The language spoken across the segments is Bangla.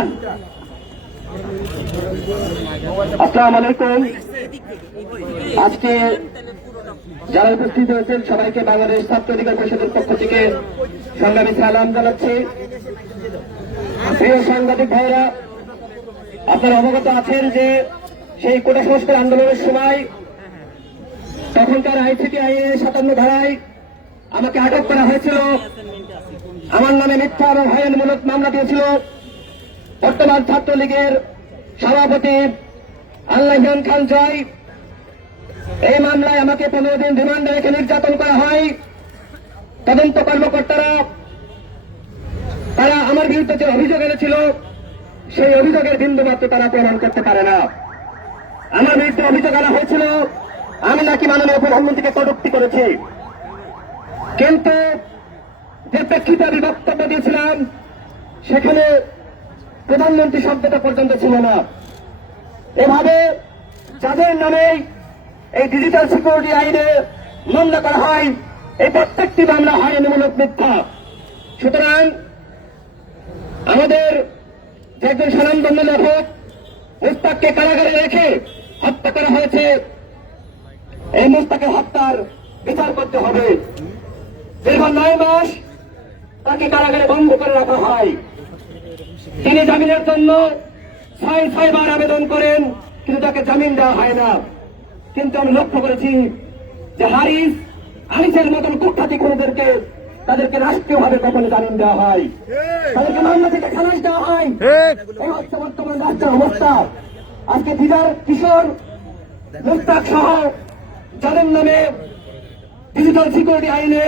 খান। আসসালামু আলাইকুম। আজকে যারা উপস্থিত হয়েছেন সবাইকে বাংলাদেশ ছাত্র অধিকার পরিষদের পক্ষ থেকে সংগ্রামী সালাম জানাচ্ছি। প্রিয় সাংবাদিক ভাইরা, আপনারা অবগত আছেন যে সেই কোটা সংস্কার আন্দোলনের সময় তখনকার আইসিটি আইনের 57 ধারায় আমাকে আটক করা হয়েছিল। আমার নামে মিথ্যা এবং হয়রানিমূলক মামলা দিয়েছিল বর্তমান ছাত্রলীগের সভাপতি আল্লাহজান খান জয়। এই মামলায় আমাকে 15 দিন রিমান্ডে রেখে নির্যাতন করা হয়। তদন্ত কর্মকর্তারা তারা আমার বিরুদ্ধে যে অভিযোগ এনেছিল সেই অভিযোগের বিন্দুমাত্র তারা প্রমাণ করতে পারে না। আমার বিরুদ্ধে অভিযোগ আনা হয়েছিল আমি নাকি মাননীয় প্রধানমন্ত্রীকে কটূক্তি করেছি, কিন্তু যে প্রেক্ষিতে আমি বক্তব্য দিয়েছিলাম সেখানে প্রধানমন্ত্রী শব্দটা পর্যন্ত ছিল না। এভাবে যাদের নামে এই ডিজিটাল সিকিউরিটি আইনে মামলা করা হয়, এই প্রত্যেকটি মামলা হয়রানিমূলক মিথ্যা। সুতরাং আমাদের যে একজন স্বনামধন্য লেখক মুস্তাককে কারাগারে রেখে হত্যা করা হয়েছে, এই মুস্তাকের হত্যার বিচার করতে হবে। দীর্ঘ 9 মাস তাকে কারাগারে বন্ধ করে রাখা হয়। তিনি জামিনের জন্য 6 বার আবেদন করেন, কিন্তু তাকে জামিন দেওয়া হয় না। কিন্তু আমি লক্ষ্য করেছি যে হারিস আনিসের মতন কুখ্যাতি খুনিদেরকে তাদেরকে রাষ্ট্রীয়ভাবে কখনো জামিন দেওয়া হয়, তাদেরকে মামলা থেকে খালাস দেওয়া হয়। এই হচ্ছে বর্তমান রাষ্ট্রের অবস্থা। আজকে দিদার কিশোর মুস্তাক সহ যাদের নামে ডিজিটাল সিকিউরিটি আইনে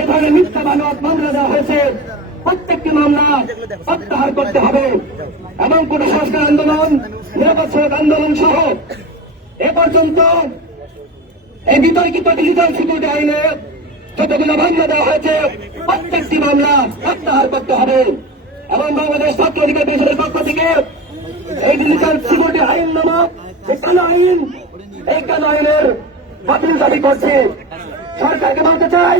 এ ধরনের মিথ্যা মামলা দেওয়া হয়েছে, প্রত্যেকটি মামলা প্রত্যাহার করতে হবে এবং কোটা সংস্কার আন্দোলন, নিরাপদ আন্দোলন সহ এ পর্যন্ত এই বিতর্কিত ডিজিটাল সিকিউরিটি আইনে যতগুলো মামলা দেওয়া হয়েছে প্রত্যেকটি মামলা প্রত্যাহার করতে হবে এবং বাংলাদেশ ছাত্র অধিকার পরিষদের পক্ষ থেকে এই ডিজিটাল সিকিউরিটি আইন নামক কালো আইন, এই কালো আইনের বাতিল দাবি করছে। সরকারকে বলতে চাই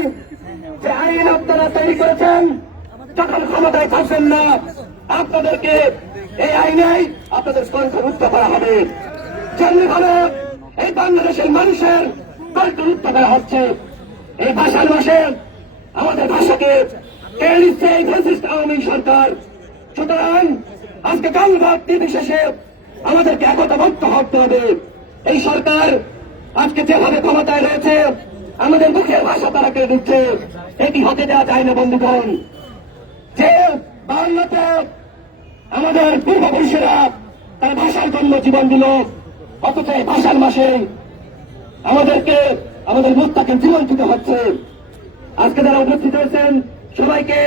যে আইন আপনারা তৈরি করেছেন, যখন ক্ষমতায় থাকবেন না আপনাদেরকে এই আইনে আপনাদের কণ্ঠরুদ্ধ করা হবে। যেমনিভাবে এই বাংলাদেশের মানুষের কণ্ঠরুদ্ধ করা হচ্ছে, এই ভাষার মাসে আমাদের ভাষাকে কেড়ে নিচ্ছে এই ফ্যাসিস্ট আওয়ামী সরকার। সুতরাং আজকে কালভাগ নির্বিশেষে আমাদেরকে একতাবদ্ধ হতে হবে। এই সরকার আজকে যেভাবে ক্ষমতায় রয়েছে আমাদের মুখের ভাষা তারা কেড়ে দিচ্ছে, এটি হতে দেওয়া যায় না বন্ধুগণ। যে বাংলাতে আমাদের পূর্বপুরুষেরা তার ভাষার জন্য জীবন দিল, অথচ এই ভাষার মাসে আমাদেরকে আমাদের মুস্তাকের জীবন দিতে হচ্ছে। আজকে যারা উপস্থিত হয়েছেন সবাইকে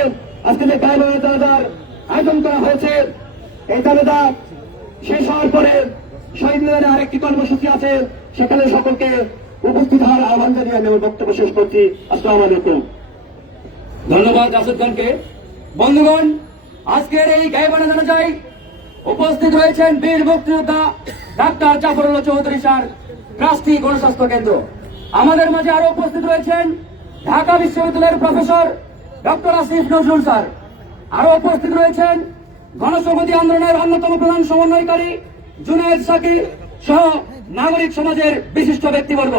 আজকে যে গায়ে জানাজার আয়োজন করা হয়েছে, এই জানাজা শেষ হওয়ার পরে শহীদ মিনারে আরেকটি কর্মসূচি আছে, সেখানে সকলকে উপস্থিত হওয়ার আহ্বান জানিয়ে আমি আমার বক্তব্য শেষ করছি। আসসালামু আলাইকুম। ধন্যবাদ জাসদ খানকে। বন্ধুগণ, আজকের এই গায়েবানা জানাজায় উপস্থিত হয়েছেন বীর মুক্তিযোদ্ধা doctor Zafrullah Chowdhury sir, trustee গণস্বাস্থ্য কেন্দ্র। আমাদের মাঝে আরো উপস্থিত রয়েছেন ঢাকা বিশ্ববিদ্যালয়ের professor doctor Asif Nazrul sir. আরো উপস্থিত রয়েছেন গণসংহতি আন্দোলনের অন্যতম প্রধান সমন্বয়কারী জুনায়েদ সাকির সহ নাগরিক সমাজের বিশিষ্ট ব্যক্তিবর্গ।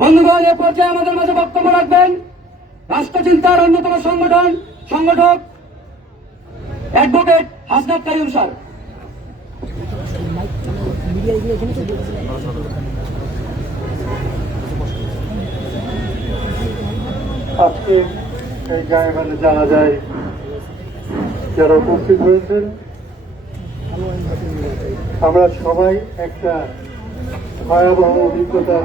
বন্ধুগণ, এ পর্যায়ে আমাদের মাঝে বক্তব্য রাখবেন রাষ্ট্রচিন্তার অন্যতম সংগঠক অ্যাডভোকেট হাসনাত কারিম স্যার। আজকে এই গায়েবানা জানা যায় যারা উপস্থিত হয়েছেন, আমরা সবাই একটা ভয়াবহ অভিজ্ঞতার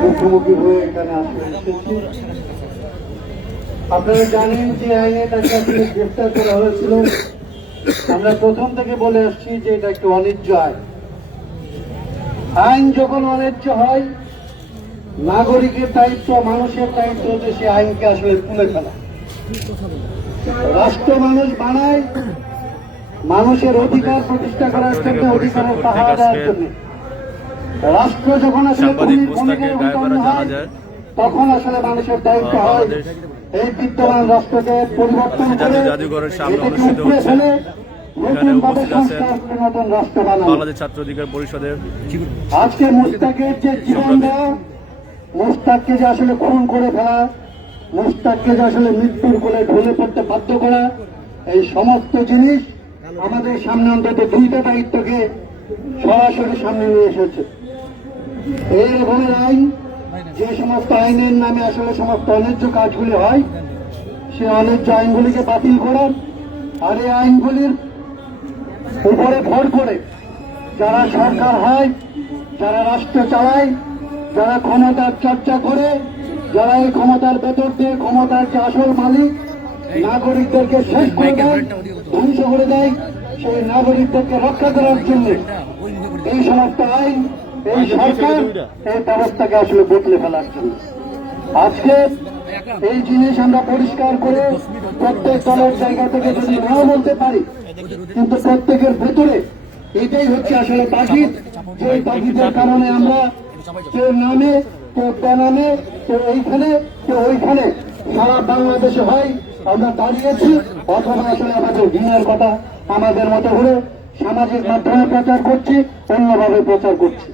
মুখোমুখি হয়ে এখানে আসলে এসেছি। আপনারা জানেন যে আইনে তাকে আসলে গ্রেফতার করা হয়েছিল। আমরা প্রথম থেকে বলে আসছি যে এটা একটি অন্যায্য আইন। আইন যখন অন্যায্য হয়, নাগরিকের দায়িত্ব, মানুষের দায়িত্ব হচ্ছে সে আইনকে আসলে তুলে ফেলা। রাষ্ট্র মানুষ বানায় মানুষের অধিকার প্রতিষ্ঠা করার জন্য, অধিকারের পাহারা দেওয়ার জন্য। রাষ্ট্র যখন আসলে হয় তখন আসলে মানুষের দায়িত্ব হয় এই বিদ্যমান রাষ্ট্রকে পরিবর্তন করে এটাকে উপড়ে ফেলে নতুন ভাবে উপস্থিত আছেন সংস্কার করে নতুন রাষ্ট্র বানানো। বাংলাদেশ ছাত্র অধিকার পরিষদের আজকে মুস্তাকের যে জীবন দেওয়া, মুস্তাককে যে আসলে খুন করে ফেলা, মুস্তাককে যে আসলে মৃত্যুর কোলে ঢলে পড়তে বাধ্য করা, এই সমস্ত জিনিস আমাদের সামনে অন্তত দুইটা দায়িত্বকে সরাসরি সামনে নিয়ে এসেছে। এই রকমের আইন, যে সমস্ত আইনের নামে আসলে সমস্ত অন্যায্য কাজগুলি হয়, সে অন্যায্য আইনগুলিকে বাতিল করার, আর এই আইনগুলির উপরে ভর করে যারা সরকার হয়, যারা রাষ্ট্র চালায়, যারা ক্ষমতার চর্চা করে, যারা এই ক্ষমতার ভেতর দিয়ে ক্ষমতার যে আসল মালিক, নাগরিকদেরকে শেষ করে দেয়, ধ্বংস করে দেয়, সেই নাগরিকদেরকে রক্ষা করার জন্য এই সমস্ত আইন, এই সরকার এই ব্যবস্থাকে আসলে বদলে ফেলার জন্য আজকে এই জিনিস আমরা পরিষ্কার করে প্রত্যেক দলের জায়গা থেকে যদি নাও বলতে পারি, কিন্তু প্রত্যেকের ভেতরে এটাই হচ্ছে আসলে তাগিদ, যে তাগিদের কারণে আমরা কেউ নামে, কেউ বেনামে, কেউ এইখানে, কেউ ওইখানে, সারা বাংলাদেশে হয় আমরা দাঁড়িয়েছি, অথবা আসলে আমাদের দিনের কথা আমাদের মতো করে সামাজিক মাধ্যমে প্রচার করছি, অন্যভাবে প্রচার করছি।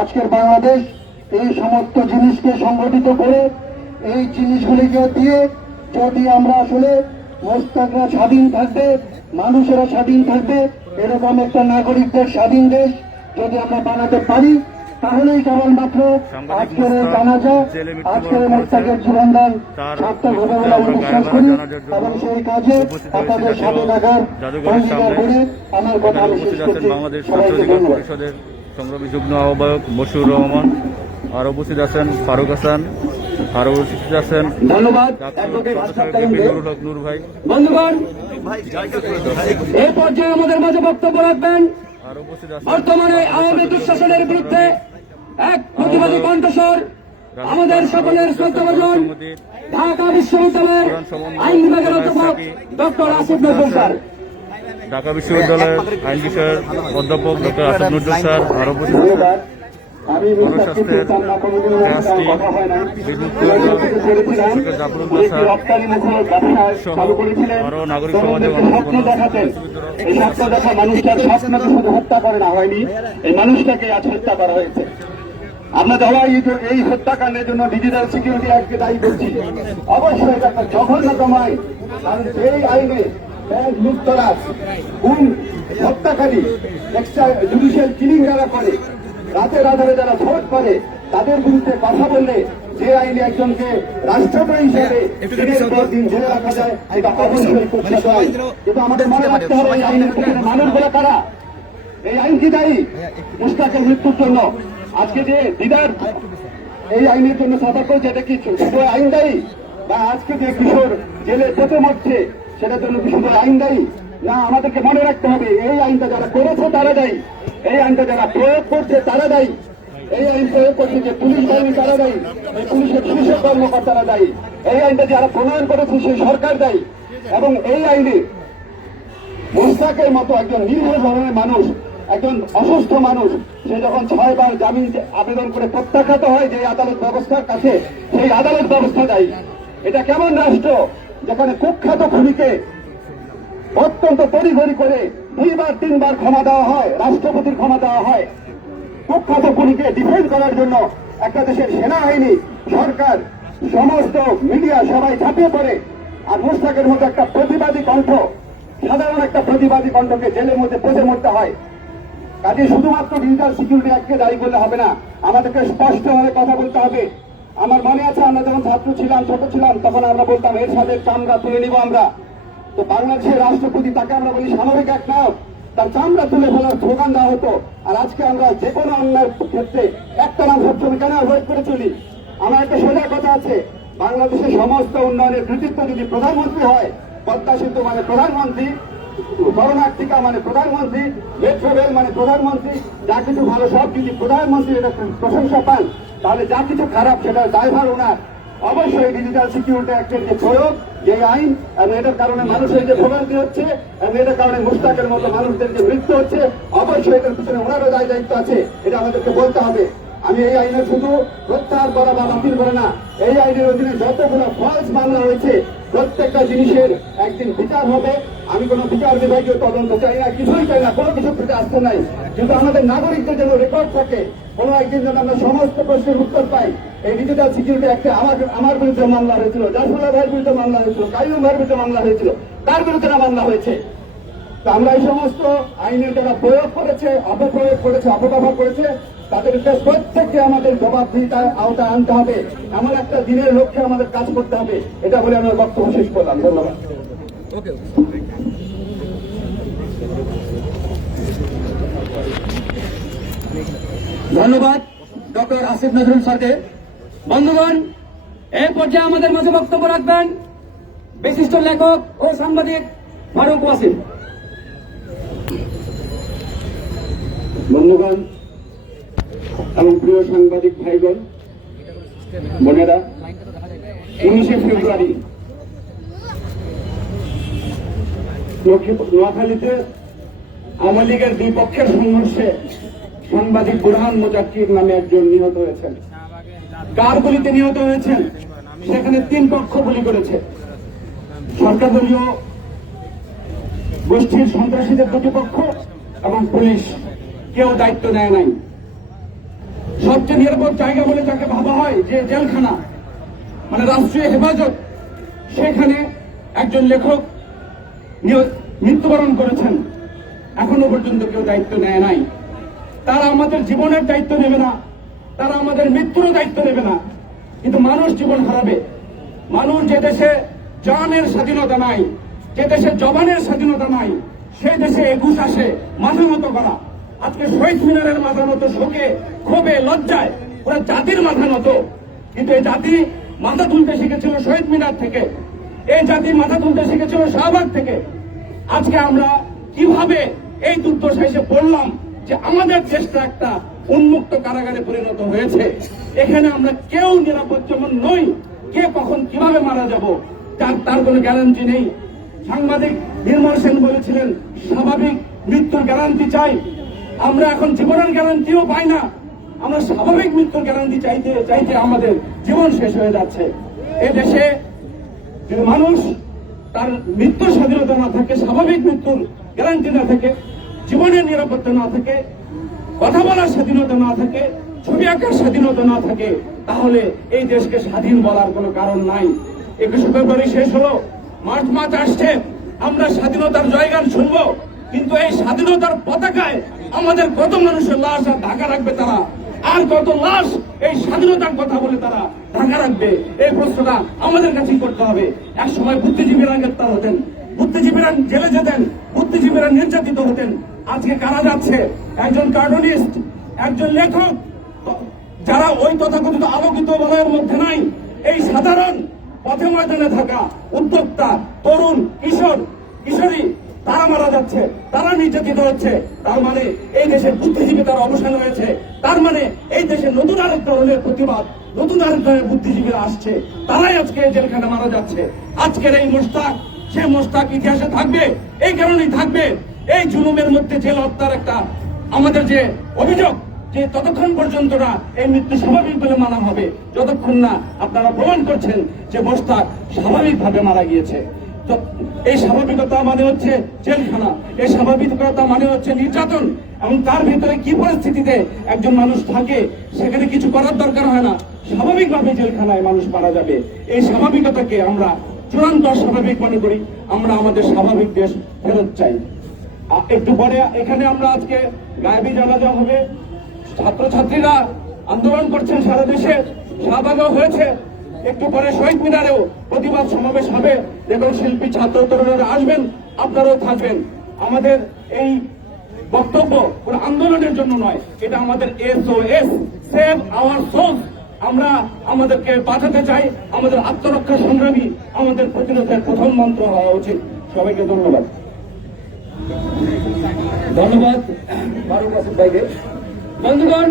আজকের বাংলাদেশ এই সমস্ত জিনিসকে সংগঠিত করে, এই জিনিসগুলিকে দিয়ে যদি আমরা আসলে মোস্তাকরা স্বাধীন থাকবে, মানুষেরা স্বাধীন থাকবে, এরকম একটা নাগরিকদের স্বাধীন দেশ যদি আমরা বানাতে পারি, তাহলেই কেবলমাত্র আজকের এই জানাজা, আজকের মোস্তাকের জীবনদান সার্থক হবে বলে আমি বিশ্বাস করি, এবং সেই কাজে আপনাদের সাথে থাকার অঙ্গীকার করে আমার কথা আমি শেষ করছি। বাংলাদেশ ছাত্র সবাইকে অধিকার ধন্যবাদ। পরিষদের সংগ্রামী যুগ্ম আহ্বায়ক মশিউর রহমান, আর উপস্থিত আছেন ফারুক হাসান, আর উপস্থিত আছেন ধন্যবাদ নুরুল হক নূর ভাই, বন্ধুগণ। এই পর্যায়ে আমাদের মাঝে বক্তব্য রাখবেন আর উপস্থিত আছেন বর্তমানে আওয়ামী দুঃশাসনের বিরুদ্ধে এক প্রতিবাদী কণ্ঠস্বর আমাদের সকলের শ্রদ্ধাভাজন ঢাকা বিশ্ববিদ্যালয়ের আইন বিভাগের অধ্যাপক ডক্টর আসিফ নজরুল স্যার। ঢাকা বিশ্ববিদ্যালয়ের আইন বিষয়ের অধ্যাপক ডক্টর আসিফ নজরুল স্যার, আর উপস্থিত আছেন আমি গণস্বাস্থ্যের ট্রাস্টি জাফরুল্লাহ স্যার সহ আরো নাগরিক সমাজের স্বপ্ন দেখাতেন। এই স্বপ্ন দেখা মানুষটার স্বপ্নকে শুধু হত্যা করে না হয়নি, এই মানুষটাকে আজ হত্যা করা হয়েছে। আমরা সবাই এই হত্যাকাণ্ডের জন্য ডিজিটাল সিকিউরিটি অ্যাক্টকে দায়ী করছি। অবশ্যই এটা একটা জঘন্যতম আইন, কারণ এই আইনে ব্যাংক লুটতরাজ, গুম, হত্যাকারী, এক্সট্রা জুডিশিয়াল কিলিং যারা করে, রাতের আধারে যারা ভোট করে, তাদের বিরুদ্ধে কথা বললে যে আইনে একজনকে রাষ্ট্রদ্রোহী হিসেবে দিনের পর দিন জেলে রাখা যায়, এটা অবশ্যই কুখ্যাত আইন। কিন্তু আমাদের মনে রাখতে হবে এই আইনের পেছনে মানুষগুলো কারা। এই আইন কি দায়ী মুস্তাকের মৃত্যুর জন্য? আজকে যে দিদার এই আইনের জন্য সতর্ক করেছে, এটা কি শুধু আইন দায়ী? বা আজকে যে কিশোর জেলে পেতে মরছে সেটার জন্য কি শুধু আইন দায়ী? না, আমাদেরকে মনে রাখতে হবে এই আইনটা যারা করেছে তারা দায়ী, এই আইনটা যারা প্রয়োগ করছে তারা দায়ী, এই আইন প্রয়োগ করছে যে পুলিশ বাহিনী তারা দায়ী, এই পুলিশের শীর্ষ কর্মকর্তারা দায়ী, এই আইনটা যারা প্রণয়ন করেছে সেই সরকার দায়ী। এবং এই আইনে মুস্তাকের মতো একজন নিরীহ ধরনের মানুষ, একজন অসুস্থ মানুষ, সে যখন 6 বার জামিন আবেদন করে প্রত্যাখ্যাত হয় যে আদালত ব্যবস্থার কাছে, সেই আদালত ব্যবস্থা দায়ী। এটা কেমন রাষ্ট্র যেখানে কুখ্যাত খুনিকে অত্যন্ত তড়িঘড়ি করে 2 বার 3 বার ক্ষমা দেওয়া হয়, রাষ্ট্রপতির ক্ষমা দেওয়া হয়। কুখ্যাত খুনিকে ডিফেন্ড করার জন্য একটা দেশের সেনাবাহিনী, সরকার, সমস্ত মিডিয়া সবাই ঝাঁপিয়ে পড়ে। আর মুস্তাকের মতো একটা প্রতিবাদী কণ্ঠ, সাধারণ একটা প্রতিবাদী কণ্ঠকে জেলের মধ্যে পচে মরতে হয়। কাজে শুধুমাত্র ডিজিটাল সিকিউরিটি অ্যাক্টকে দায়ী করলে হবে না, আমাদেরকে স্পষ্টভাবে কথা বলতে হবে। আমার মনে আছে আমরা যখন ছাত্র ছিলাম, ছোট ছিলাম, তখন আমরা বলতাম এর সাথে চামড়া তুলে নিব আমরা। তো বাংলাদেশের রাষ্ট্রপতি, তাকে আমরা বলি সামরিক এক নায়ক, তার চামড়া তুলে ফেলার স্লোগান দেওয়া হতো। আর আজকে আমরা যে কোনো অন্যায়ের ক্ষেত্রে একটা নাম সবসময় কেন অ্যাভয়েড করে চলি? আমার একটা সোজা কথা আছে, বাংলাদেশের সমস্ত উন্নয়নের কৃতিত্ব যদি প্রধানমন্ত্রী হয়, পদ্মা সেতু মানে প্রধানমন্ত্রী, শরণার্থিকা মানে প্রধানমন্ত্রী, মেট্রো রেল মানে প্রধানমন্ত্রী, যা কিছু ভালো সব যদি প্রধানমন্ত্রী এটা প্রশংসা পান, তাহলে যা কিছু খারাপ সেটা দায়ভার ওনার। অবশ্যই ডিজিটাল সিকিউরিটি অ্যাক্টের যে প্রয়োগ, যে আইন, এবং এটার কারণে মানুষের যে ভোগান্তি হচ্ছে, এবং এটার কারণে মুস্তাকের মতো মানুষদের যে মৃত্যু হচ্ছে, অবশ্যই এটার পিছনে ওনারও দায় দায়িত্ব আছে, এটা আমাদেরকে বলতে হবে। আমি এই আইনের শুধু প্রত্যাহার করা বা বাতিল করে না, এই আইনের অধীনে যতগুলো ফলস মামলা হয়েছে প্রত্যেকটা জিনিসের একদিন বিচার হবে। আমি কোনো বিচার বিভাগীয় তদন্ত চাই না, কিছুই চাই না, কোনো কিছু থেকে আসতে নাই। কিন্তু আমাদের নাগরিকদের যেন রেকর্ড থাকে, কোনো একদিন যেন আমরা সমস্ত প্রশ্নের উত্তর পাই। এই ডিজিটাল সিকিউরিটি একটা আমার বিরুদ্ধে মামলা হয়েছিল, জাফরুল্লাহ ভাইয়ের বিরুদ্ধে মামলা হয়েছিল, কাইয়ুম ভাইয়ের বিরুদ্ধে মামলা হয়েছিল, তার বিরুদ্ধে মামলা হয়েছে। তো আমরা এই সমস্ত আইনের যারা প্রয়োগ করেছে, অপপ্রয়োগ করেছে, অপব্যবহার করেছে, তাদেরকে প্রত্যেককে আমাদের জবাবদিহিতার আওতায় আনতে হবে। এমন একটা দিনের লক্ষ্যে আমাদের কাজ করতে হবে। এটা বলে আমার বক্তব্য শেষ করলাম। ধন্যবাদ। ধন্যবাদ ডক্টর আসিফ নজরুল স্যারকে। বন্ধুগণ, এই পর্যায়ে আমাদের মাঝে বক্তব্য রাখবেন বিশিষ্ট লেখক ও সাংবাদিক ফারুক ওয়াসিম। বন্ধুগণ এবং প্রিয় সাংবাদিক ভাইগণ বোনেরা, 19শে ফেব্রুয়ারি নোয়াখালীতে আওয়ামী লীগের দুই পক্ষের সংঘর্ষে সাংবাদিক বুরহান মোজাক্কির নামে একজন নিহত হয়েছেন। কার গুলিতে নিহত হয়েছেন? সেখানে 3 পক্ষ গুলি করেছে। সরকার দলীয় গোষ্ঠীর সন্ত্রাসীদের 2টি পক্ষ এবং পুলিশ কেউ দায়িত্ব নেয় নাই। সবচেয়ে নিরাপদ জায়গা বলে যাকে ভাবা হয় যে জেলখানা, মানে রাষ্ট্রীয় হেফাজত, সেখানে একজন লেখক মৃত্যুবরণ করেছেন। এখনো পর্যন্ত কেউ দায়িত্ব নেয় নাই। তারা আমাদের জীবনের দায়িত্ব নেবে না, তারা আমাদের মৃত্যুরও দায়িত্ব নেবে না। কিন্তু মানুষ জীবন হারাবে। মানুষ যে দেশে জানের স্বাধীনতা নাই, যে দেশে জবানের স্বাধীনতা নাই, সেই দেশে একুশ আসে মাথা মতো করা। আজকে শহীদ মিনারের মাথা মতো শোকে, ক্ষোভে, লজ্জায় ওরা জাতির মাথা মতো। কিন্তু এই জাতি মাথা তুলতে শিখেছিল শহীদ মিনার থেকে, এই জাতি মাথা তুলতে শিখেছিল শাহবাগ থেকে। আজকে আমরা কিভাবে এই দুর্দশা এসে পড়লাম যে আমাদের দেশটা একটা উন্মুক্ত কারাগারে পরিণত হয়েছে। এখানে আমরা কেউ নিরাপদ যেমন নই, কে কখন কিভাবে মারা যাব তার কোনো গ্যারান্টি নেই। সাংবাদিক নির্মল সেন বলেছিলেন স্বাভাবিক মৃত্যুর গ্যারান্টি চাই। আমরা এখন জীবনের গ্যারান্টিও পাই না, আমরা স্বাভাবিক মৃত্যুর গ্যারান্টি চাইতে চাইতে আমাদের জীবন শেষ হয়ে যাচ্ছে। এই দেশে যদি মানুষ তার মৃত্যুর স্বাধীনতা না থাকে, স্বাভাবিক মৃত্যুর গ্যারান্টি না থাকে, জীবনের নিরাপত্তা না থাকে, কথা বলার স্বাধীনতা না থাকে, ছবি আঁকার স্বাধীনতা না থাকে, তাহলে এই দেশকে স্বাধীন বলার কোনো কারণ নাই। 21শে ফেব্রুয়ারি শেষ হলো, মার্চ মাস আসছে, আমরা স্বাধীনতার জয়গান শুনবো। কিন্তু এই স্বাধীনতার পতাকায় আমাদের কত মানুষের লাশ আর ঢাকা রাখবে তারা? আর কত লাশ এই স্বাধীনতার কথা বলে তারা ঢাকা রাখবে? এই প্রশ্নটা আমাদের কাছেই করতে হবে। এক সময় বুদ্ধিজীবীরা গ্রেপ্তার হতেন, বুদ্ধিজীবীরা জেলে যেতেন, বুদ্ধিজীবীরা নির্যাতিত হতেন। আজকে কারা যাচ্ছে? একজন কার্টুনিস্ট, একজন লেখক, যারা ওই তথাকথিত আলোকিত বলয়ের মধ্যে নাই, এই সাধারণ পথে ময়দানে থাকা উদ্যোক্তা, তরুণ, কিশোর, কিশোরী, তারা মারা যাচ্ছে, তারা নির্যাতিত হচ্ছে। তার মানে এই দেশের বুদ্ধিজীবী তার অবসান হয়েছে। তার মানে এই দেশে নতুন আরেক ধরনের প্রতিবাদ, নতুন আরেক ধরনের বুদ্ধিজীবীরা আসছে, তারাই আজকে জেলখানে মারা যাচ্ছে। আজকের এই মোশতাক, সে মোশতাক ইতিহাসে থাকবে। এই কারণেই থাকবে, এই জুলুমের মধ্যে জেল হত্যার একটা আমাদের যে অভিযোগ, যে ততক্ষণ পর্যন্ত না এই মৃত্যু স্বাভাবিক বলে মানা হবে, যতক্ষণ না আপনারা প্রমাণ করছেন যে মোশতাক স্বাভাবিকভাবে মারা গিয়েছে। তো এই স্বাভাবিকতা মানে হচ্ছে জেলখানা, এই স্বাভাবিকতা মানে হচ্ছে নির্যাতন। এবং তার ভিতরে কি পরিস্থিতিতে একজন মানুষ থাকে সেখানে কিছু করার দরকার হয় না, স্বাভাবিকভাবে জেলখানায় মানুষ মারা যাবে। এই স্বাভাবিকতাকে আমরা চূড়ান্ত স্বাভাবিক মনে করি। আমরা আমাদের স্বাভাবিক দেশ ফেরত চাই। একটু পরে এখানে আমরা আজকে গায়েবী জানাজা হবে। ছাত্রছাত্রীরা আন্দোলন করছেন সারা দেশে, শাহবাগও হয়েছে। একটু পরে শহীদ মিনারেও প্রতিবাদ সমাবেশ হবে। দেখুন শিল্পী, ছাত্র তরুণরা আসবেন, আপনারাও থাকবেন। আমাদের এই বক্তব্য কোন আন্দোলনের জন্য নয়, এটা আমাদের SOS, সেভ আওয়ার সোলস। আমরা আমাদেরকে পাঠাতে চাই, আমাদের আত্মরক্ষা সংগ্রামী আমাদের প্রতিরোধের প্রথম মন্ত্র হওয়া উচিত। সবাইকে ধন্যবাদ। ধন্যবাদ ফারুক ওয়াসিম ভাইকে। বন্ধুগণ,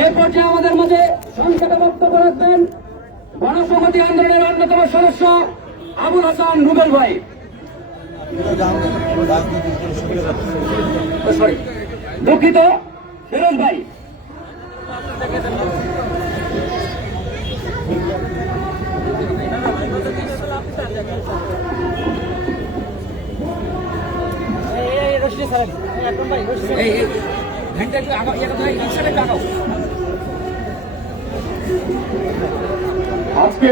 এই পর্যায়ে আমাদের মাঝে সংক্ষেপে বক্তব্য রাখবেন গণসংহতি আন্দোলনের অন্যতম সদস্য আবুল হাসান রুবেল ভাই। সরি, দুঃখিত, ফিরোজ ভাই। এই ঘন্টা একটু আগাও, ইয়ে কথা একসাথে একটু আগাও। আজকে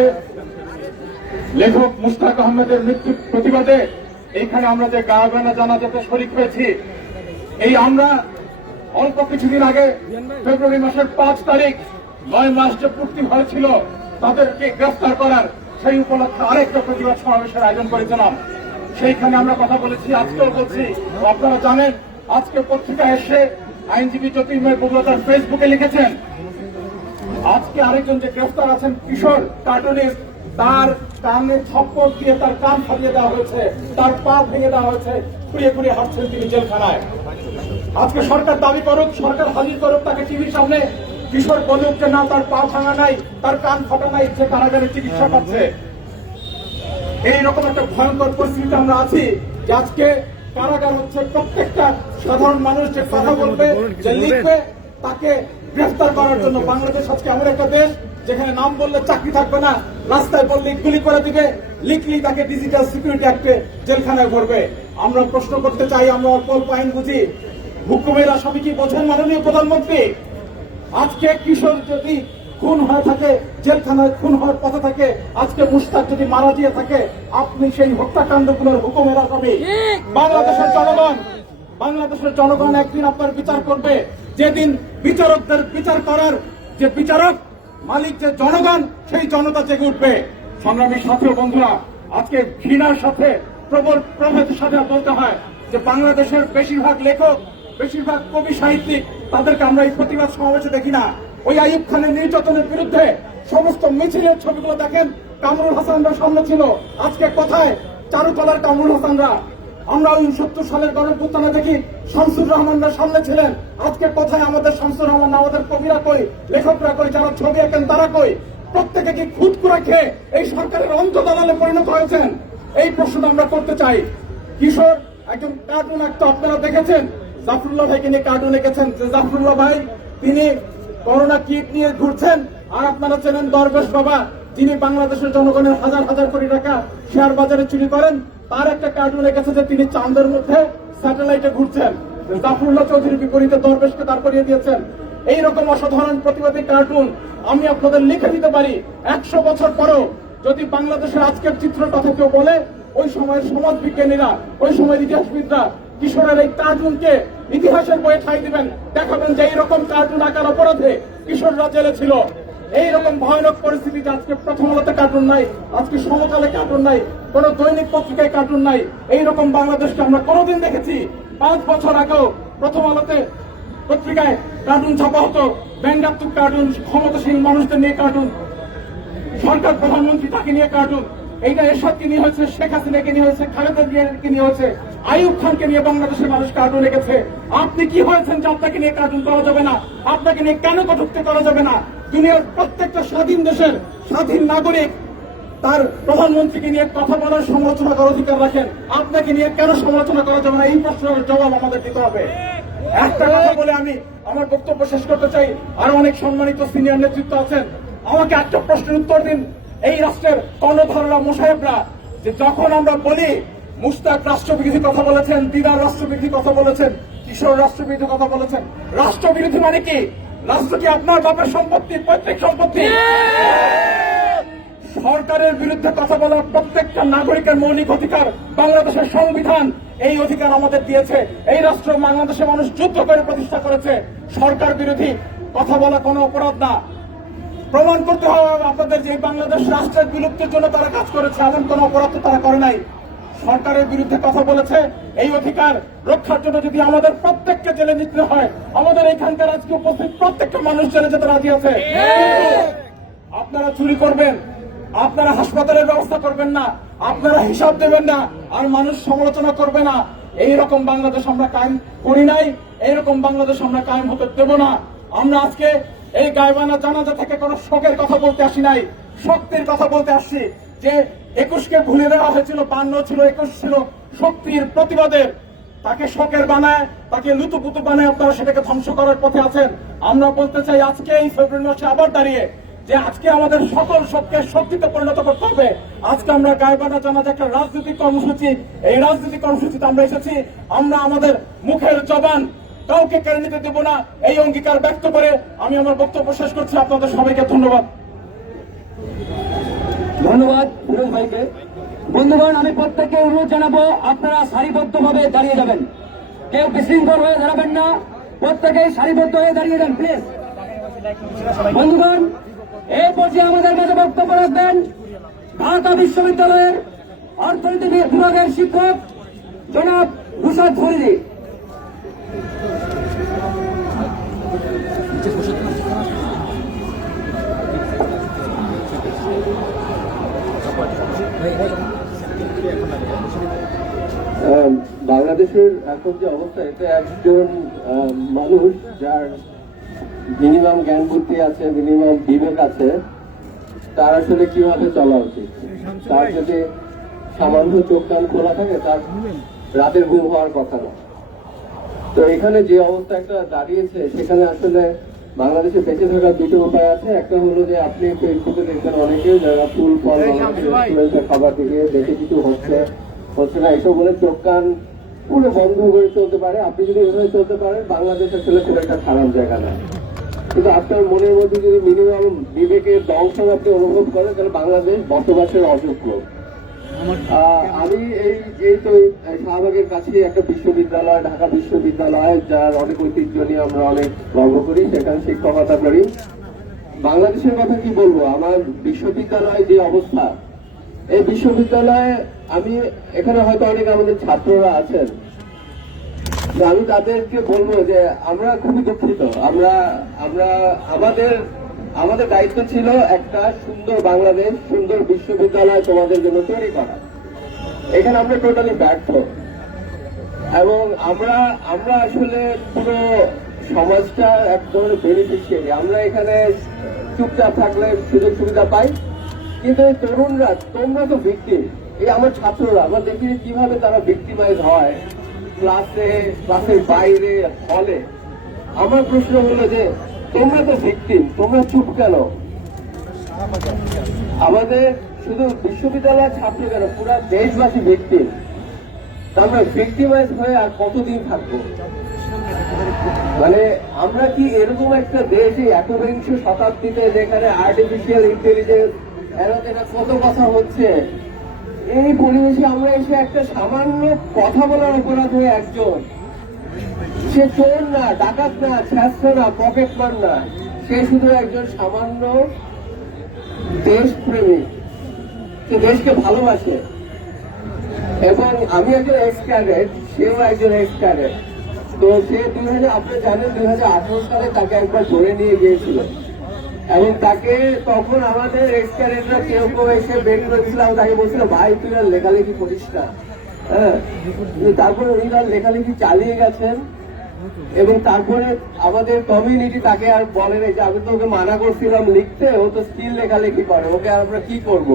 লেখক মুশতাক আহমেদের মৃত্যুর প্রতিবাদে এইখানে আমরা যে গায়বানা জানাজাতে শরীক হয়েছি, এই আমরা অল্প কিছুদিন আগে ফেব্রুয়ারি মাসের 5 তারিখ 9 মাস যে পূর্তি হয়েছিল তাদেরকে গ্রেফতার করার সেই উপলক্ষে আরেকটা প্রতিবাদ সমাবেশের আয়োজন করেছিলাম। সেইখানে আমরা কথা বলেছি, আজকেও বলছি। আপনারা জানেন, আজকে পত্রিকায় এসে আইনজীবী জ্যোতির্ময় বগুড়া তার ফেসবুকে লিখেছেন, আজকে আরেকজন যে গ্রেফতার আছেন কিশোর কার্টুনিস্ট, তার কানে ছপ্পর দিয়ে তার কান ফাটিয়ে দেওয়া হয়েছে, তার পা ভেঙে দেওয়া হয়েছে, খুঁড়িয়ে খুঁড়িয়ে হাঁটছেন তিনি জেলখানায়। আজকে সরকার দাবি করুক, সরকার হাজির করুক তাকে টিভির সামনে, কিশোর বলুক যে না তার পা ভাঙা নাই, তার কান ফাটা নাই, সে কারাগারে চিকিৎসা পাচ্ছে। এইরকম একটা ভয়ঙ্কর পরিস্থিতিতে আমরা আছি যে আজকে কারাগার হচ্ছে প্রত্যেকটা সাধারণ মানুষ যে কথা বলবে, যে লিখবে, তাকে গ্রেফতার করার জন্য। বাংলাদেশ আজকে এমন একটা দেশ যেখানে নাম বললে চাকরি থাকবে না, রাস্তায় বললে গুলি করে দিবে, লিখলি তাকে ডিজিটাল সিকিউরিটি অ্যাক্টে জেলখানায় ভরবে। আমরা প্রশ্ন করতে চাই, আমরা অল্প অল্প আইন বুঝি, হুকুমের আসামি কি বোঝেন মাননীয় প্রধানমন্ত্রী? আজকে কিশোর যদি খুন হয়ে থাকে, জেলখানায় খুন হওয়ার পথে থাকে, আজকে মুশতাক যদি মারা দিয়ে থাকে, আপনি সেই হত্যাকাণ্ডগুলোর হুকুমের আসামি। বাংলাদেশের জনগণ একদিন আপনার বিচার করবে, যেদিন বিচারকদের বিচার করার যে বিচারক মালিক যে জনগণ, সেই জনতা জেগে উঠবে। সংগ্রামী ছাত্র বন্ধুরা, আজকে ঘৃণার সাথে প্রবল প্রভেদের সাথে বলতে হয় যে বাংলাদেশের বেশিরভাগ লেখক, বেশিরভাগ কবি সাহিত্যিক, তাদেরকে আমরা এই প্রতিবাদ সমাবেশে দেখি না। ওই আইয়ুব খানের নির্যাতনের বিরুদ্ধে সমস্ত মিছিলের ছবিগুলো দেখেন, কামরুল হাসানরা সামনে ছিল। আজকে কোথায় চারুকলার কামরুল হাসানরা? আমরা 70 সালের গণঅভ্যুত্থানে দেখি শামসুর রহমানরা সামনে ছিলেন। আজকে কোথায় আমাদের শামসুর রহমান, আমাদের কবিরা কই, লেখকরা কই, যারা ছবি আঁকেন তারা কই? প্রত্যেকে কি খুদ করে খেয়ে এই সরকারের অন্তদালালে পরিণত হয়েছেন? এই প্রশ্নটা আমরা করতে চাই। কিশোর একজন কার্টুন আঁকতো, আপনারা দেখেছেন, জাফরুল্লাহ ভাইকে নিয়ে কার্টুন এঁকেছেন। যে জাফরুল্লাহ ভাই তিনি করোনা কিট নিয়ে ঘুরছেন। আর আপনারা চেনেন দরবেশ বাবা, যিনি বাংলাদেশের জনগণের হাজার হাজার কোটি টাকা শেয়ার বাজারে চুরি করেন। তার একটা কার্টুন এঁকেছে যে তিনি চাঁদের মধ্যে স্যাটেলাইটে ঘুরছেন। জাফরুল্লাহ চৌধুরীর বিপরীতে দরবেশকে দাঁড় করিয়ে দিয়েছেন। এইরকম অসাধারণ প্রতিবাদী কার্টুন আমি আপনাদের লিখে দিতে পারি। 100 বছর পরেও যদি বাংলাদেশের আজকের চিত্রের কথা কেউ বলে, ওই সময়ের সমাজ বিজ্ঞানীরা, ওই সময়ের ইতিহাসবিদরা কিশোরের এই কার্টুনকে ইতিহাসের বইয়ে ঠাঁই দিবেন, দেখাবেন যে এইরকম কার্টুন আঁকার অপরাধে কিশোররা জেলে ছিল। এইরকম ভয়ানক পরিস্থিতিতে আজকে প্রথম আলোতে কার্টুন নাই, আজকে সমকালে কার্টুন নাই, কোন দৈনিক পত্রিকায় কার্টুন নাই। এইরকম বাংলাদেশকে আমরা কোনদিন দেখেছি? 5 বছর আগেও প্রথম আলোতে পত্রিকায় কার্টুন ছাপা হতো, ব্যঙ্গাত্মক কার্টুন, ক্ষমতাসীন মানুষদের নিয়ে কার্টুন, সরকার প্রধানমন্ত্রী তাকে নিয়ে কার্টুন। এইটা এরশাদকে নিয়ে হয়েছে, শেখ হাসিনাকে নিয়ে হয়েছে, খালেদা জিয়াকে নিয়ে হয়েছে, আইয়ুব খানকে নিয়ে বাংলাদেশের মানুষ কার্টুন এঁকেছে। আপনি কি হয়েছেন যে আপনাকে নিয়ে কার্টুন করা যাবে না? আপনাকে নিয়ে কেন কটূক্তি করা যাবে না? দুনিয়ার প্রত্যেকটা স্বাধীন দেশের স্বাধীন নাগরিক তার প্রধানমন্ত্রীকে নিয়ে কথা বলার, সমালোচনা করার অধিকার রাখেন। আপনাকে নিয়ে কেন সমালোচনা করা যাবে না? এই প্রশ্নের জবাব আমাদের দিতে হবে। একটা কথা বলে আমি আমার বক্তব্য শেষ করতে চাই। আরো অনেক সম্মানিত সিনিয়র নেতৃত্ব আছেন, আমাকে একটা প্রশ্নের উত্তর দিন। এই রাষ্ট্রের কর্ণধাররা, মোসাহেবরা, যে যখন আমরা বলি মুশতাক রাষ্ট্রবিরোধী কথা বলেছেন, দিদার রাষ্ট্রবিরোধী কথা বলেছেন, কিশোর রাষ্ট্রবিরোধী কথা বলেছেন, রাষ্ট্রবিরোধী মানে কি? রাষ্ট্র কি আপনার বাপের সম্পত্তি, পৈতৃক সম্পত্তি? সরকারের বিরুদ্ধে কথা বলার প্রত্যেকটা নাগরিকের মৌলিক অধিকার বাংলাদেশের সংবিধান এই অধিকার আমাদের দিয়েছে। এই রাষ্ট্র বাংলাদেশের মানুষ যুদ্ধ করে প্রতিষ্ঠা করেছে। সরকার বিরোধী কথা বলা কোনো অপরাধ না। প্রমাণ করতে হবে আপনাদের যে বাংলাদেশ রাষ্ট্রের বিলুপ্তির জন্য তারা কাজ করেছে, এমন কোন অপরাধ তো তারা করে নাই। সরকারের বিরুদ্ধে কথা বলেছে, এই অধিকার রক্ষার জন্য যদি আমাদের প্রত্যেককে জেলে নিতে হয়, আমাদের এখানকার আজকে উপস্থিত প্রত্যেকটা মানুষ জেলে যেতে রাজি আছে। আপনারা চুরি করবেন, আপনারা হাসপাতালের ব্যবস্থা করবেন না, আপনারা হিসাব দেবেন না, আর মানুষ সমালোচনা করবে না। এইরকম বাংলাদেশ আমরা কায়েম করি নাই, এইরকম বাংলাদেশ আমরা কায়েম হতে দেব না। আমরা আজকে এই গায়বানা জানাজা থেকে কোন শোকের কথা বলতে আসি নাই, শক্তির কথা বলতে আসছি। যে 21কে ভুলে দেওয়া হয়েছিল, 52 ছিল, 21 ছিল শক্তির প্রতিবাদের, তাকে শোকের বানায়, তাকে লুতুপুতু বানায় আপনারা সেটাকে ধ্বংস করার পথে আছেন। আমরা বলতে চাই আজকে এই ফেব্রুয়ারি মাসে আবার দাঁড়িয়ে যে আজকে আমাদের সকল শোককে শক্তিতে পরিণত করতে হবে। আজকে আমরা গাইবান্ধা জানাজা একটা রাজনৈতিক কর্মসূচি, এই রাজনৈতিক কর্মসূচিতে আমরা এসেছি, আমরা আমাদের মুখের জবান কাউকে কেড়ে নিতে দেব না, এই অঙ্গীকার ব্যক্ত করে আমি আমার বক্তব্য শেষ করছি। আপনাদের সবাইকে ধন্যবাদ। ধন্যবাদ ফিরোজ ভাইকে। বন্ধুগণ, আমি প্রত্যেককে অনুরোধ জানাবো, আপনারা সারিবদ্ধভাবে দাঁড়িয়ে যাবেন, কেউ বিশৃঙ্খল হয়ে দাঁড়াবেন না, প্রত্যেকেই সারিবদ্ধ হয়ে দাঁড়িয়ে যান প্লিজ। বন্ধুগণ, এই পর্যায়ে আমাদের মাঝে বক্তব্য রাখবেন ঢাকা বিশ্ববিদ্যালয়ের অর্থনীতি বিভাগের শিক্ষক জনাব রুশাদ ফরিদি। বাংলাদেশের এখন যে অবস্থা, এটা একজন মানুষ যার মিনিমাম জ্ঞান বুদ্ধি আছে, মিনিমাম বিবেক আছে, তার আসলে কিভাবে চলা উচিত। তার যদি সামান্য চোখ কান খোলা থাকে, তার রাতের ঘুম হওয়ার কথা না। তো এখানে যে অবস্থা একটা দাঁড়িয়েছে, সেখানে আসলে বাংলাদেশে বেঁচে থাকার দুটো উপায় আছে। একটা হলো যে আপনি ফেসবুকে দেখবেন অনেকে যারা ফুল ফল খাবার দিকে দেখে কিছু হচ্ছে না, এসব বলে চোখ কান পুরো বন্ধ করে চলতে পারে। আপনি যদি এভাবে চলতে পারেন, বাংলাদেশ আসলে খুব একটা খারাপ জায়গা না। কিন্তু আপনার মনের মধ্যে যদি মিনিমাম বিবেকের দংশন আপনি অনুভব করেন, তাহলে বাংলাদেশ বসবাসের অযোগ্য। আমি এই তো শাহবাগের কাছে একটা বিশ্ববিদ্যালয়, ঢাকা বিশ্ববিদ্যালয়, যার অনেক ঐতিহ্য নিয়ে আমরা অনেক গর্ব করি, সেখানে শিক্ষকতা করি। বাংলাদেশের কথা কি বলবো, আমার বিশ্ববিদ্যালয় যে অবস্থা, এই বিশ্ববিদ্যালয়ে আমি এখানে হয়তো অনেক আমাদের ছাত্ররা আছেন, আমি তাদেরকে বলবো যে আমরা খুবই দুঃখিত। আমাদের দায়িত্ব ছিল একটা সুন্দর বাংলাদেশ, সুন্দর বিশ্ববিদ্যালয় তোমাদের জন্য তৈরি করা। এখানে আমরা টোটালি ব্যর্থ, এবং আমরা আসলে পুরো সমাজটা এক ধরনের বেনিফিশিয়ারি। আমরা এখানে চুপচাপ থাকলে সুযোগ সুবিধা পাই, কিন্তু তরুণরা, তোমরা তো ভিকটিম। এই আমার ছাত্ররা, আমরা দেখি কিভাবে তারা ভিকটিমাইজ হয় ক্লাসের বাইরে, হলে। আমার প্রশ্ন হলো যে তোমরা তো ভিকটিম, তোমরা চুপ কেন? আমাদের শুধু বিশ্ববিদ্যালয়ের ছাত্র কেন, পুরো দেশবাসী ভিকটিম। আমরা ভিকটিমাইজ হয়ে আর কতদিন থাকবো? মানে আমরা কি এরকম একটা দেশ, এই 21শ শতাব্দীতে, যেখানে আর্টিফিশিয়াল ইন্টেলিজেন্স এরা কত কথা হচ্ছে, এই পরিবেশে আমরা এসে একটা সামান্য কথা বলার অপরাধ হয়ে একজন, সে চোর না, ডাকাত না, ছাত্র না, পকেটমার না, সে শুধু একজন সামান্য দেশপ্রেমিক, সে দেশকে ভালোবাসে। এবং আমি একজন এক্স ক্যাডেট, সেও একজন এক্স ক্যাডেট। তো সে আপনি জানেন 2018 সালে তাকে একবার ধরে নিয়ে গিয়েছিল, এবং তাকে তখন আমাদের এক্স ক্যাডেটরা কেউ এসে বের করেছিলাম, তাকে বলছিল ভাই তুই আর লেখালেখি করিস না। হ্যাঁ, তারপরে উনি তার লেখালেখি চালিয়ে গেছেন, এবং তারপরে আমাদের কমিউনিটি তাকে আর বলে যে আমি তো ওকে মানা করছিলাম লিখতে, ও তো স্কিল লেখালেখি করে, ওকে আমরা কি করব?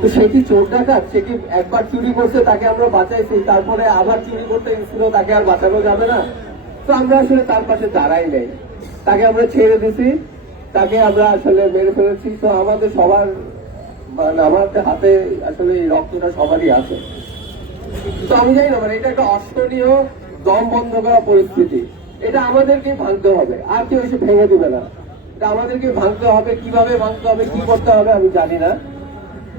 তো সে কি চোর ডাকাত? সে কি একবার চুরি করছে, তাকে আমরা বাঁচাইছি, তারপরে আবার চুরি করতে গেছিল, তাকে আর বাঁচানো যাবে না? তো আমরা আসলে তার পাশে দাঁড়াই নেই, তাকে আমরা ছেড়ে দিছি, তাকে আমরা আসলে মেরে ফেলেছি। তো আমাদের সবার, মানে আমাদের হাতে আসলে এই রক্তটা সবারই আছে। তো আমি জানি না, মানে এটা একটা অসহনীয় দম বন্ধ করা পরিস্থিতি, এটা আমাদেরকে ভাঙতে হবে, আর কেউ এসে ভেঙে দেবে না। এটা আমাদেরকে ভাঙতে হবে, কিভাবে ভাঙতে হবে, কি করতে হবে আমি জানি না,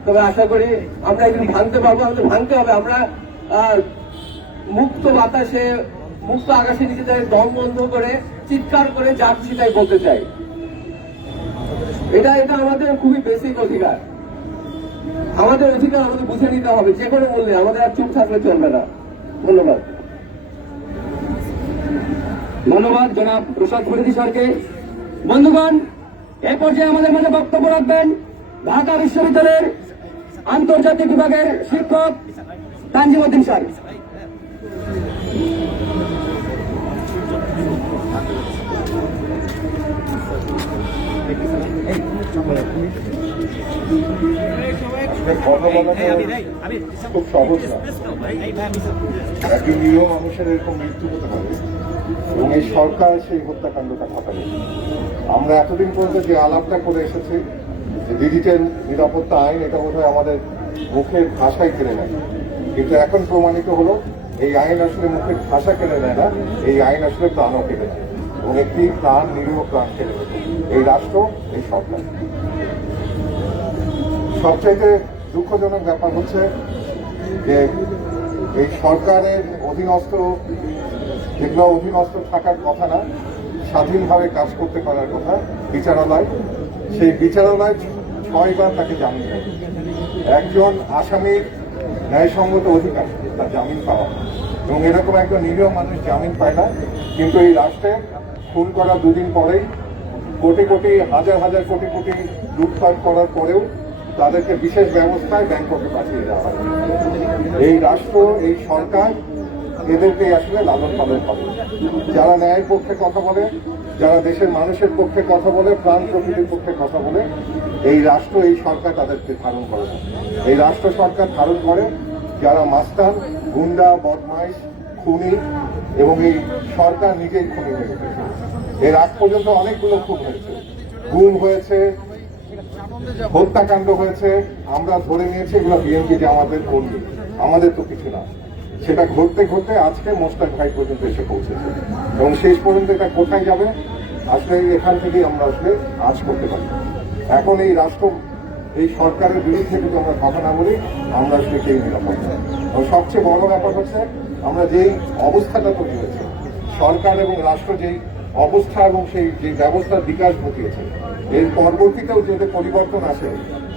তবে আশা করি আমরা একদিন ভাঙতে পারবো। আমাদের ভাঙতে হবে, আমরা মুক্ত বাতাসে, মুক্ত আকাশে নিজেদের দম বন্ধ করে চিৎকার করে যাচ্ছি, তাই বলতে চাই। এটা আমাদের খুবই বেসিক অধিকার, আমাদের অধিকার আমাদের বুঝে নিতে হবে যে কোনো মূল্যে, আমাদের আর চুপ থাকলে চলবে না। ধন্যবাদ। ধন্যবাদ জনাব রুশাদ ফরিদি স্যারকে। বন্ধুগণ, এ পর্যায়ে আমাদের মাঝে বক্তব্য রাখবেন ঢাকা বিশ্ববিদ্যালয়ের আন্তর্জাতিক বিভাগের শিক্ষক তানজিম উদ্দিন স্যার। কথা বলাটা খুব সহজ না। একজন নিরীহ মানুষের এরকম মৃত্যু হতে পারে, এবং এই সরকার সেই হত্যাকাণ্ডটা ঘটাবে। আমরা এতদিন পর্যন্ত যে আলাপটা করে এসেছি যে ডিজিটাল নিরাপত্তা আইন, এটা বোধহয় আমাদের মুখের ভাষায় কেড়ে নেয়, কিন্তু এখন প্রমাণিত হলো এই আইন আসলে মুখের ভাষা কেড়ে নেয় না, এই আইন আসলে প্রাণও কেড়ে নেয় এবং একটি প্রাণ, নিরীহ প্রাণ কেড়ে নেয় এই রাষ্ট্র, এই সরকার। সবচাইতে দুঃখজনক ব্যাপার হচ্ছে যে এই সরকারের অধীনস্থ, যেগুলো অধীনস্থ থাকার কথা না, স্বাধীনভাবে কাজ করতে পারার কথা বিচারালয়, সেই বিচারালয় 6 বার তাকে জামিন দেয়। একজন আসামির ন্যায়সঙ্গত অধিকার তার জামিন পাওয়া, এবং এরকম একজন নিরীহ মানুষ জামিন পায় না। কিন্তু এই রাষ্ট্রে খুন করা 2 দিন পরেই কোটি কোটি, হাজার হাজার কোটি কোটি লুটপাট করার পরেও তাদেরকে বিশেষ ব্যবস্থায় ব্যাংককে পাঠিয়ে দেওয়া হয়। এই রাষ্ট্র, এই সরকার এদেরকে আসলে লালন পালন করে। যারা ন্যায়ের পক্ষে কথা বলে, যারা দেশের মানুষের পক্ষে কথা বলে, প্রাণ প্রকৃতির পক্ষে কথা বলে, এই রাষ্ট্র, এই সরকার তাদেরকে ধারণ করে না। এই রাষ্ট্র সরকার ধারণ করে যারা মাস্তান, গুন্ডা, বদমাইশ, খুনি, এবং এই সরকার নিজেই খুনি হয়ে উঠেছে। এর আগ পর্যন্ত অনেকগুলো খুন হয়েছে, গুম হয়েছে, হত্যাকাণ্ড হয়েছে। আমরা ধরে নিয়েছি এগুলো বিএনপি জামাতের কর্মী, আমাদের তো কিছু না। সেটা ঘটতে ঘটতে আজকে মোস্তাক ভাই পর্যন্ত এসে পৌঁছেছে, এবং শেষ পর্যন্ত এটা কোথায় যাবে আসলে এখান থেকেই আমরা আসলে আজ করতে পারি। এখন এই রাষ্ট্র, এই সরকারের বিরুদ্ধে যদি আমরা কথা না বলি, আমরা আসলে কেউ নিরাপদ না। এবং সবচেয়ে বড় ব্যাপার হচ্ছে আমরা যেই অবস্থাটা তৈরি হয়েছে, সরকার এবং রাষ্ট্র যেই অবস্থা এবং সেই যে ব্যবস্থার বিকাশ ঘটিয়েছে, এর পরবর্তীতেও যদি পরিবর্তন আসে,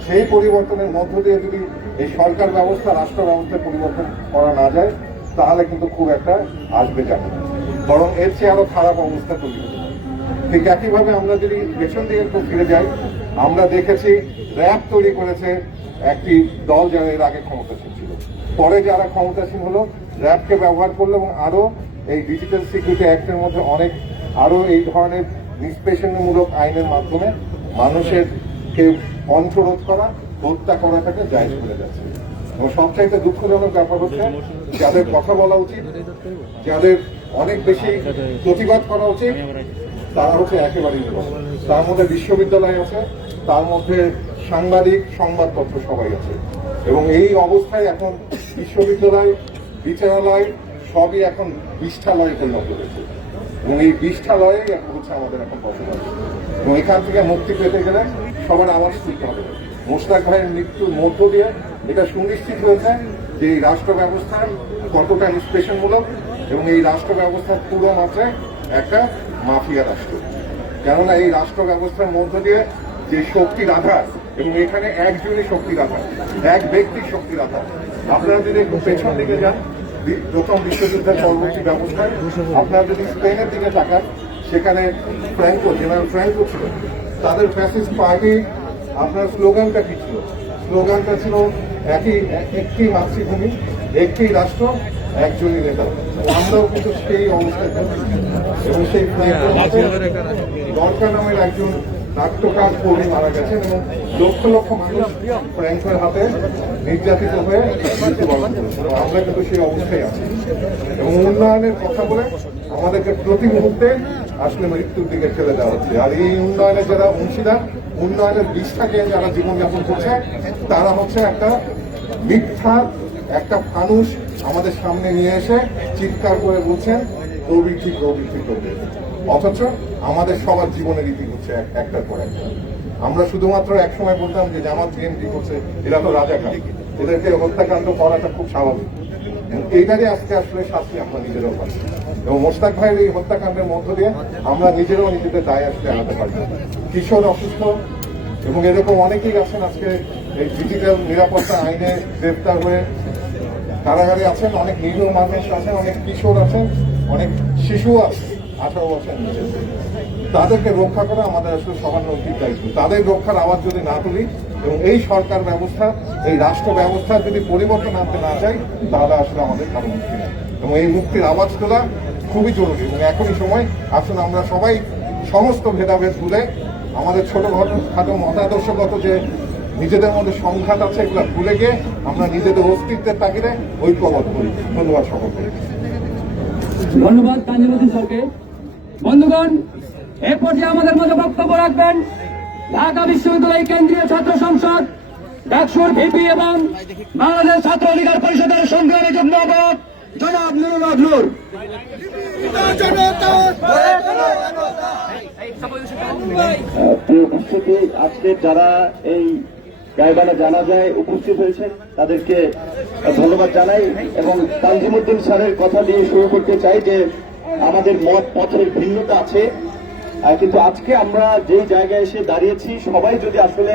সেই পরিবর্তনের মধ্য দিয়ে যদি এই সরকার ব্যবস্থা, রাষ্ট্র ব্যবস্থায় পরিবর্তন করা না যায়, তাহলে কিন্তু খুব একটা আসবে যাবে না, বরং এর চেয়ে আরো খারাপ অবস্থা তৈরি হবে। ঠিক একইভাবে আমরা যদি পেছন দিকে একটু ফিরে যাই, আমরা দেখেছি র্যাব তৈরি করেছে একটি দল যারা এর আগে ক্ষমতাসীন ছিল, পরে যারা ক্ষমতাসীন হলো র্যাবকে ব্যবহার করলো, এবং আরো এই ডিজিটাল সিকিউরিটি অ্যাক্টের মধ্যে অনেক আরো এই ধরনের নিষ্পেষণমূলক আইনের মাধ্যমে মানুষের কে কণ্ঠরোধ করা, হত্যা করাটাকে জায়েজ করে যাচ্ছে। এবং সবচাইতে দুঃখজনক ব্যাপার হচ্ছে যাদের কথা বলা উচিত, যাদের অনেক বেশি প্রতিবাদ করা উচিত, তারা হচ্ছে একেবারেই নিরব। তার মধ্যে বিশ্ববিদ্যালয় আছে, তার মধ্যে সাংবাদিক, সংবাদপত্র সবাই আছে, এবং এই অবস্থায় এখন বিশ্ববিদ্যালয়, বিচারালয় সবই এখন বিষ্ঠালয়ে পরিণত হয়েছে, এবং এই বিষ্ঠালয়ে হচ্ছে আমাদের এখন বসবাস। এবং এখান থেকে মুক্তি পেতে গেলে সবার আওয়াজ তুলতে হবে। মোশতাক ভাইয়ের মৃত্যুর মধ্য দিয়ে এটা সুনিশ্চিত হয়েছে যে এই রাষ্ট্র ব্যবস্থা কতটা নিষ্পেষণমূলক, এবং এই রাষ্ট্র ব্যবস্থার পুরো মাত্রায় একটা মাফিয়া রাষ্ট্র। কেননা এই রাষ্ট্র ব্যবস্থার মধ্য দিয়ে যে শক্তির আধার, এবং এখানে একজনই শক্তির আধার, এক ব্যক্তির শক্তির আধার। আপনারা যদি একটু পেছন দিকে যান, প্রথম বিশ্বযুদ্ধের পরবর্তী ব্যবস্থায় আপনারা যদি স্পেনের দিকে তাকান, সেখানে ফ্র্যাঙ্কো, জেনারেল ফ্র্যাঙ্কো ছিল, তাদের ফ্যাসিস্ট পার্টি, আপনার স্লোগানটা কি ছিল? স্লোগানটা ছিল একটি মাতৃভূমি, একটি রাষ্ট্র, একজনই নেতা। আমরাও কিন্তু সেই অবস্থায়, এবং সেই দরকার নামের একজন নাট্যকার কর্মী মারা গেছেন, এবং লক্ষ লক্ষ মানুষ ফ্র্যাঙ্কের হাতে নির্যাতিত হয়ে মৃত্যুবরণ করেছে। আমরা কিন্তু সেই অবস্থায় আছি, এবং উন্নয়নের কথা বলে আমাদেরকে প্রতি মুহূর্তে আসলে মৃত্যুর দিকে ঠেলে দেওয়া হচ্ছে। আর এই উন্নয়নের যারা অংশীদার, উন্নয়নের বিষ্ঠাকে যারা জীবনযাপন করছে, তারা হচ্ছে একটা মিথ্যা, একটা ফানুষ আমাদের সামনে নিয়ে এসে চিৎকার করে বলছেন প্রবৃদ্ধি প্রবৃদ্ধি প্রবৃদ্ধি, অথচ আমাদের সবার জীবনের রীতি হচ্ছে একটার পর একটা। আমরা শুধুমাত্র একসময় বলতাম যে জামাত বিএনপি করছে, এরা তো রাজাকার, এদেরকে হত্যাকাণ্ড করাটা খুব স্বাভাবিক। এইটারই আজকে আসলে শাস্তি আমরা নিজেরাও পাচ্ছি, এবং মোশতাক ভাইয়ের এই হত্যাকাণ্ডের মধ্য দিয়ে আমরা নিজেরাও নিজেদের দায় আসলে আনতে পারি। কিশোর অসুস্থ, এবং এরকম অনেকেই আছেন আজকে এই ডিজিটাল নিরাপত্তা আইনে গ্রেফতার হয়ে কারাগারে আছেন, অনেক নিরীহ মানুষ আছেন, অনেক কিশোর আছেন, অনেক শিশু আছে 18 বছর নিচে। তাদেরকে রক্ষা করা আমাদের আসলে সবার নৈতিক দায়িত্ব। তাদের রক্ষার আওয়াজ যদি না তুলি, এবং এই সরকার ব্যবস্থা, এই রাষ্ট্র ব্যবস্থা যদি পরিবর্তন আনতে না চাই, তাহলে আসলে আমাদের কারো মুক্তি নেই। এবং এই মুক্তির আওয়াজ তোলা খুবই জরুরি, এবং এখনই সময় আসলে আমরা সবাই সমস্ত ভেদাভেদ ভুলে, আমাদের ছোটখাটো মতাদর্শগত যে নিজেদের মধ্যে সংঘাত আছে, এগুলো ভুলে গিয়ে আমরা নিজেদের অস্তিত্বের তাগিদে ঐক্যবদ্ধ করি। ধন্যবাদ সকলকে। ধন্যবাদ তানজিমুদ্দিন স্যারকে। বন্ধুগণ, এ পর্যায়ে আমাদের মধ্যে বক্তব্য রাখবেন ঢাকা বিশ্ববিদ্যালয় কেন্দ্রীয় ছাত্র সংসদ ডাকসুর ভিপি এবং বাংলাদেশ ছাত্র অধিকার পরিষদের সংগ্রামী যুগ্ম আহ্বায়ক জনাব নুরুল হক নূর। প্রিয় উপস্থিতি, আজকে যারা এই গাইবানা জানাজায় উপস্থিত হয়েছেন তাদেরকে ধন্যবাদ জানাই এবং তানজিমুদ্দিন স্যারের কথা দিয়ে শুরু করতে চাই যে আমাদের মত পথের ভিন্নতা আছে, কিন্তু আজকে আমরা যেই জায়গায় এসে দাঁড়িয়েছি সবাই যদি আসলে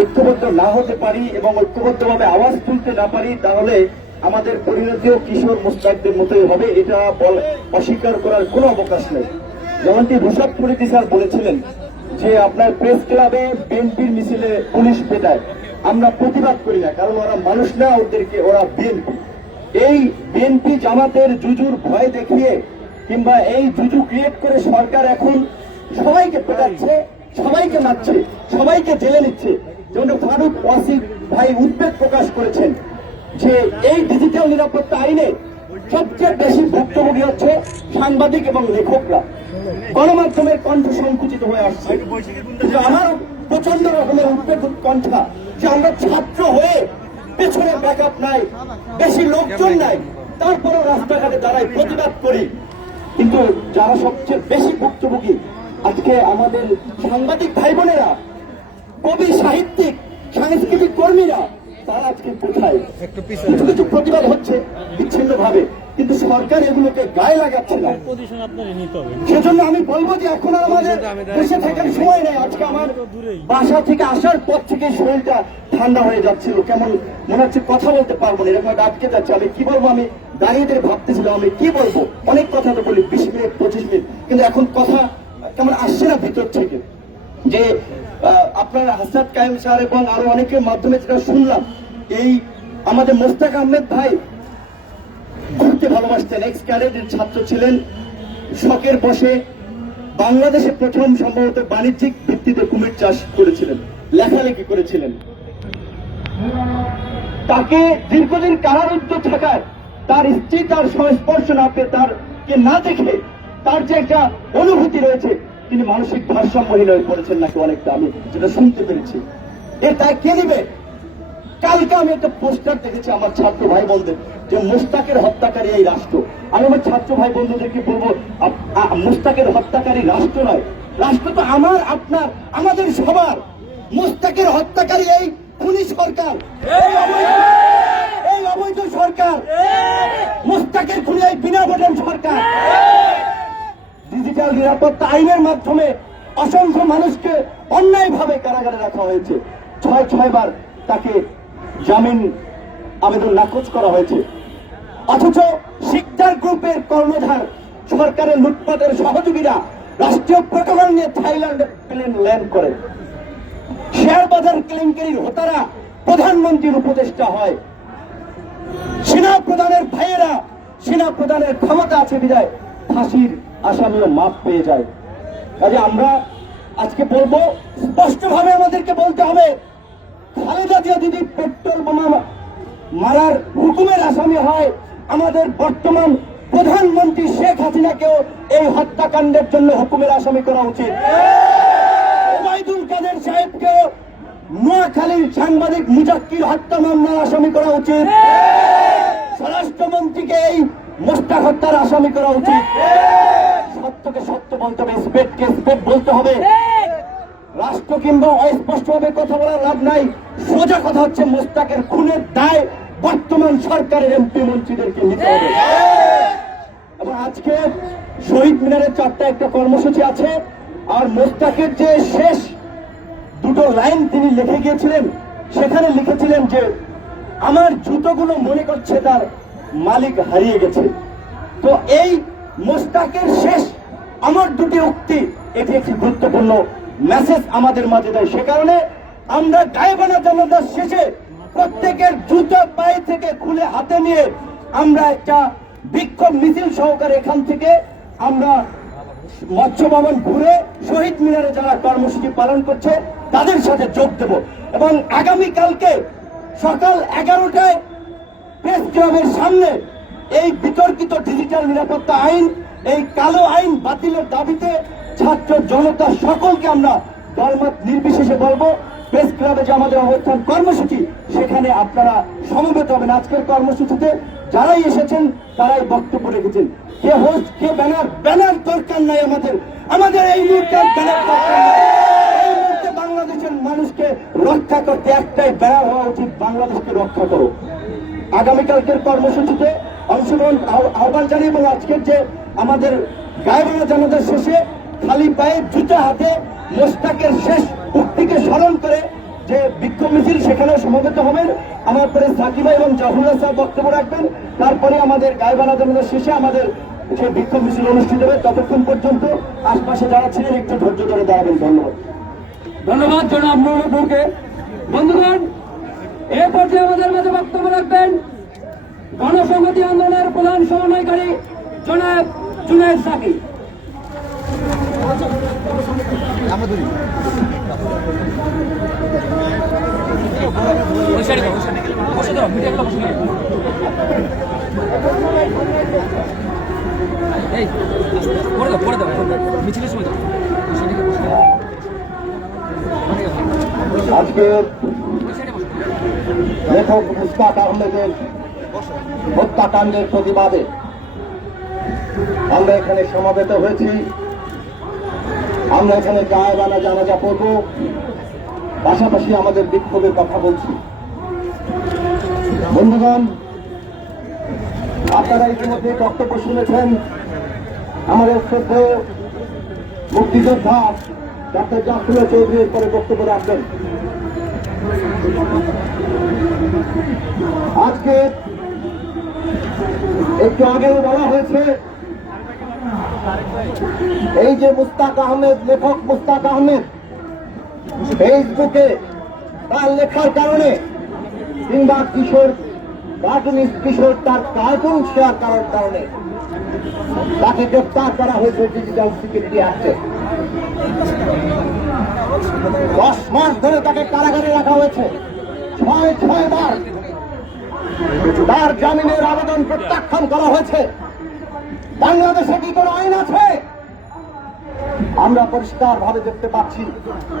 ঐক্যবদ্ধ না হতে পারি এবং ঐক্যবদ্ধভাবে আওয়াজ তুলতে না পারি তাহলে আমাদের পরিণতিও কিশোর মুস্তাকদের মতোই হবে, এটা অস্বীকার করার কোনো অবকাশ নেই। যেমনটি ভূষক ফরিদি স্যার বলেছিলেন যে আপনার প্রেস ক্লাবে বিএনপির মিছিলে পুলিশ পেটায়, আমরা প্রতিবাদ করি না, কারণ ওরা মানুষ না, ওরা বিএনপি। এই বিএনপি জামাতের জুজুর ভয় দেখিয়ে কিংবা এই জুজু ক্রিয়েট করে সরকার এখন সবাইকে পেটাচ্ছে, সবাইকে মারছে, সবাইকে জেলে নিচ্ছে। যেমন ফারুক ওয়াসিফ ভাই উদ্বেগ প্রকাশ করেছেন যে এই ডিজিটাল নিরাপত্তা আইনে সবচেয়ে বেশি ভুক্তভোগী হচ্ছে সাংবাদিক এবং লেখকরা। গণমাধ্যমের কণ্ঠ সংকুচিত হয়ে আসছে। কিন্তু আমার প্রচন্ড রকমের উদ্বেগ কণ্ঠা যে আমরা ছাত্র হয়ে পেছনে ব্যাকআপ নাই, বেশি লোকজন নাই, তারপরেও রাস্তাঘাটে দাঁড়াই, প্রতিবাদ করি। কিন্তু যারা সবচেয়ে বেশি ভুক্তভোগী আজকে আমাদের সাংবাদিক ভাই বোনেরা, কবি, সাহিত্যিক, সাংস্কৃতিক কর্মীরা, তারা আজকে কোথায়? কিছু কিছু প্রতিবাদ হচ্ছে বিচ্ছিন্ন ভাবে, কিন্তু সরকার এগুলোকে গায়ে লাগাচ্ছে না। সেজন্য আমি বলবো যে এখন আর আমাদের দেশে থাকার সময় নেই। আজকে আমার বাসা থেকে আসার পর থেকে শরীরটা ঠান্ডা হয়ে যাচ্ছিল, কেমন মনে হচ্ছে কথা বলতে পারবো না, এরকম আটকে যাচ্ছে। আমি কি বলবো, আমি দাঁড়িয়ে দাঁড়িয়ে ভাবতেছিলাম আমি কি বলবো। অনেক কথা তো বলি, 20 মিনিট 25 মিনিট, কিন্তু এখন কথা কেমন আসছে না ভিতর থেকে। যে আপনার হাসনাত কায়েম স্যার এবং আরো অনেকের মাধ্যমে যেটা শুনলাম, এই আমাদের মোস্তাক আহমেদ ভাই ঘুরতে ভালোবাসতেন, এক্স ক্যাডেটের ছাত্র ছিলেন, শখের বসে বাংলাদেশে প্রথম সম্ভবত বাণিজ্যিক ভিত্তিতে কুমির চাষ করেছিলেন, লেখালেখি করেছিলেন। তাকে দীর্ঘদিন কারারুদ্ধ থাকায় তার স্ত্রী তার সংস্পর্শ না পেয়ে, তারকে না দেখে তার যে একটা অনুভূতি রয়েছে, তিনি মানসিক ভারসাম্যহীন হয়ে পড়েছেন নাকি অনেকটা, আমি যেটা শুনতে পেরেছি। এটা কে নিবে? কালকে আমি একটা পোস্টার দেখেছি আমার ছাত্র ভাই বোনদের যে মুস্তাকের হত্যাকারী এই রাষ্ট্র। আমি আমার ছাত্র ভাই বন্ধুদেরকে বলবো, মুস্তাকের হত্যাকারী রাষ্ট্র নয়, রাষ্ট্র তো আমার, আপনার, আমাদের সবার। মুস্তাকের হত্যাকারী এই খুনি সরকার, এই অবৈধ সরকার, মুস্তাকের খুনি এই বিনা ভোটের সরকার। ডিজিটাল নিরাপত্তা আইনের মাধ্যমে অসংখ্য মানুষকে অন্যায়ভাবে কারাগারে রাখা হয়েছে, 6 বার তাকে জামিন আবেদন নাকচ করা হয়েছে। অথচ শিকদার গ্রুপের কর্ণধার, সরকারের লুটপাটের সহযোগীরা রাষ্ট্রীয় প্রোটোকল নিয়ে থাইল্যান্ডে প্লেন ল্যান্ড করে। শেয়ার বাজার কেলেঙ্কারির হোতারা প্রধানমন্ত্রীর উপদেষ্টা হয়। সেনা প্রধানের ভাইয়েরা, সেনা প্রধানের ক্ষমতা আছে বিদায় ফাঁসির আসামিও মাপ পেয়ে যায়। কাজে আমরা আজকে বলবো, স্পষ্টভাবে আমাদেরকে বলতে হবে, খালেদা জিয়া যদি পেট্রোল বোমা মারার হুকুমের আসামি হয়, আমাদের বর্তমান প্রধানমন্ত্রী শেখ হাসিনাকেও এই হত্যাকাণ্ডের জন্য হুকুমের আসামি করা উচিত। ওবায়দুল কাদের সাহেবকেও নোয়াখালীর সাংবাদিক মুজাক্কির হত্যা মামলার আসামি করা উচিত। স্বরাষ্ট্রমন্ত্রীকে এই মোস্তাক হত্যার আসামি করা উচিত। সত্যকে সত্য বলতে হবে, স্পেডকে স্পেড বলতে হবে। রাষ্ট্র কিংবা অস্পষ্টভাবে কথা বলার লাভ নাই। সোজা কথা হচ্ছে, মোস্তাকের খুনের দায় বর্তমান সরকারের এমপি মন্ত্রীদেরকে নিতে হবে। এবং আজকে শহীদ মিনারের 4টা একটা কর্মসূচি আছে। আর মোস্তাকের যে শেষ 2টো লাইন তিনি লিখে গিয়েছিলেন, সেখানে লিখেছিলেন যে আমার জুতোগুলো মনে করছে তার মালিক হারিয়ে গেছে। তো এই মোস্তাকের শেষ আমার 2টি উক্তি, এটি একটি গুরুত্বপূর্ণ মেসেজ আমাদের মাঝে দেয়। সে কারণে আমরা গায়েবানা জনতার শেষে প্রত্যেকের জুতো পায়ে থেকে খুলে হাতে নিয়ে আমরা একটা বিক্ষোভ মিছিল সহকারে এখান থেকে আমরা মৎস্য ভবন ঘুরে শহীদ মিনারে যারা কর্মসূচি পালন করছে তাদের সাথে যোগ দেব। এবং আগামীকালকে সকাল 11টায় প্রেস ক্লাবের সামনে এই বিতর্কিত ডিজিটাল নিরাপত্তা আইন, এই কালো আইন বাতিলের দাবিতে ছাত্র জনতা সকলকে আমরা দলমত নির্বিশেষে বলবো, প্রেস ক্লাবে যে আমাদের অবস্থান কর্মসূচি, সেখানে আপনারা সমবেত হবেন। আজকের কর্মসূচিতে যারাই এসেছেন তারাই বক্তব্য রেখেছেন। কে হোস্ট, কে ব্যানার, ব্যানার দরকার নাই আমাদের এই মুহূর্তে ব্যানার দরকার নাই। এই মুহূর্তে বাংলাদেশের মানুষকে রক্ষা করতে একটাই ব্যানার হওয়া উচিত, বাংলাদেশকে রক্ষা করো। আগামীকালকের কর্মসূচিতে অংশগ্রহণ আহ্বান জানিয়ে বলে আজকের যে আমাদের গায়েবানা জানাজার শেষে খালি পায়ে জুতা হাতে মোস্তাকের শেষ উক্তিকে স্মরণ করে যে বিক্ষোভ মিছিল, সেখানে সমবেত হবেন। আমার পরে সাকিবা এবং জাহুল্লাহ সাহেব বক্তব্য রাখবেন। তারপরে আমাদের গায়েবানা জানাজার শেষে আমাদের সেই বিক্ষোভ মিছিল অনুষ্ঠিত হবে। ততক্ষণ পর্যন্ত আশপাশে যারা ছিলেন একটু ধৈর্য ধরে দাঁড়াবেন। ধন্যবাদ। ধন্যবাদ জনাব নুরুলকে। বন্ধুগণ, এ পর্যায়ে আমাদের মাঝে বক্তব্য রাখবেন গণসংহতি আন্দোলনের প্রধান সমন্বয়কারী জনাব জুনায়েদ সাকি। আজকে লেখক মুশতাক আহমেদের হত্যাকাণ্ডের প্রতিবাদে আমরা এখানে সমবেত হয়েছি। আমরা এখানে গায়েবানা জানাজা করব, পাশাপাশি আমাদের বিক্ষোভের কথা বলছি। বন্ধুগণ, আপনারা ইতিমধ্যে বক্তব্য শুনেছেন। আমাদের শ্রদ্ধেয় মুক্তিযোদ্ধা ডক্টর জাফরুল্লাহ চৌধুরী পরে বক্তব্য রাখবেন। আজকে একটু আগেও বলা হয়েছে, এই যে মুস্তাক আহমেদ, লেখক মুস্তাক আহমেদ ফেসবুকে তার লেখার কারণে কিংবা কিশোর কার্টুনিস্ট কিশোর তার কার্টুন শেয়ার করার কারণে তাকে গ্রেফতার করা হয়েছে ডিজিটাল সিকিউরিটি অ্যাক্টে। 10 মাস ধরে তাকে কারাগারে রাখা হয়েছে। 6 বার তার জামিনের আবেদন প্রত্যাখ্যান করা হয়েছে। বাংলাদেশে কি কোনো আইন আছে? আমরা পরিষ্কার ভাবে দেখতে পাচ্ছি